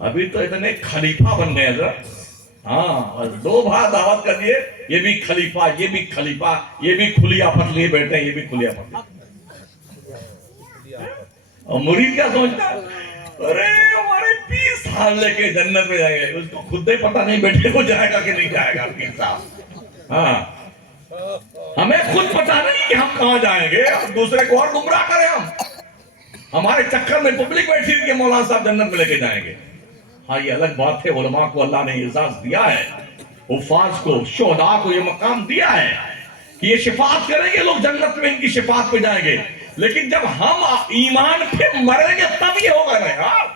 ابھی تو اتنے خلیفہ بن گئے حضرت. اور 2 بھائی دعوت کر دیے, یہ بھی خلیفہ, یہ بھی خلیفہ, یہ بھی کھلی آفت لیے بیٹھے ہیں, یہ بھی کھلی آفت. اور مرید کیا سوچتا ہے, ارے ہمارے 20 سال لے کے جنت میں جائیں گے. اس کو خود ہی پتا نہیں بیٹھے کو جائے گا کہ نہیں جائے گا 20 سال. ہمیں خود پتا نہیں کہ ہم کہاں جائیں گے, دوسرے کو اور گمراہ کریں. ہمارے چکر میں پبلک بیٹھی کہ مولانا صاحب جنت میں لے کے جائیں گے. ہاں یہ الگ بات ہے, علماء کو اللہ نے اعزاز دیا ہے, حفاظ کو, شہداء کو یہ مقام دیا ہے کہ یہ شفاعت کریں گے, لوگ جنت میں ان کی شفاعت پہ جائیں گے. لیکن جب ہم ایمان پہ مریں گے تب یہ ہوگا نا یار.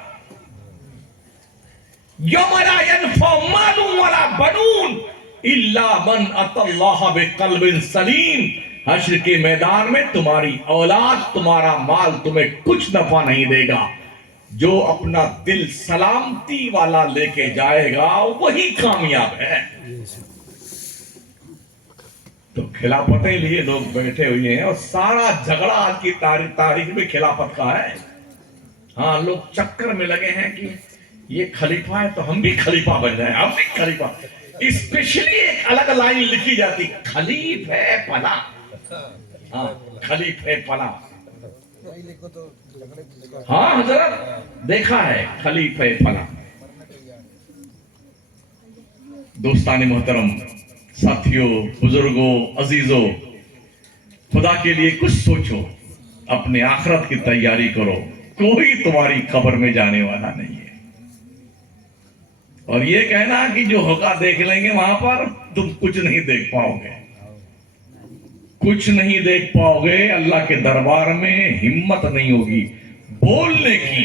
یوم لا ینفع مال ولا بنون الا من اتى اللہ بقلب سلیم. حشر کے میدان میں تمہاری اولاد, تمہارا مال تمہیں کچھ نفع نہیں دے گا. جو اپنا دل سلامتی والا لے کے جائے گا وہی کامیاب ہے. تو خلافتیں لیے لوگ بیٹھے ہوئے ہیں اور سارا جھگڑا آج کی تاریخ میں خلافت کا ہے. ہاں, لوگ چکر میں لگے ہیں کہ یہ خلیفہ ہے تو ہم بھی خلیفہ بن جائیں, ہم بھی خلیفہ. اسپیشلی ایک الگ لائن لکھی جاتی, خلیفہ پناہ. ہاں, خلیفہ پناہ. ہاں حضرت دیکھا ہے خلیفہ پناہ. دوستان محترم, ساتھیوں, بزرگوں, عزیزوں, خدا کے لیے کچھ سوچو, اپنے آخرت کی تیاری کرو. کوئی تمہاری قبر میں جانے والا نہیں ہے. اور یہ کہنا کہ جو ہوگا دیکھ لیں گے وہاں پر, تم کچھ نہیں دیکھ پاؤ گے, کچھ نہیں دیکھ پاؤ گے. اللہ کے دربار میں ہمت نہیں ہوگی بولنے کی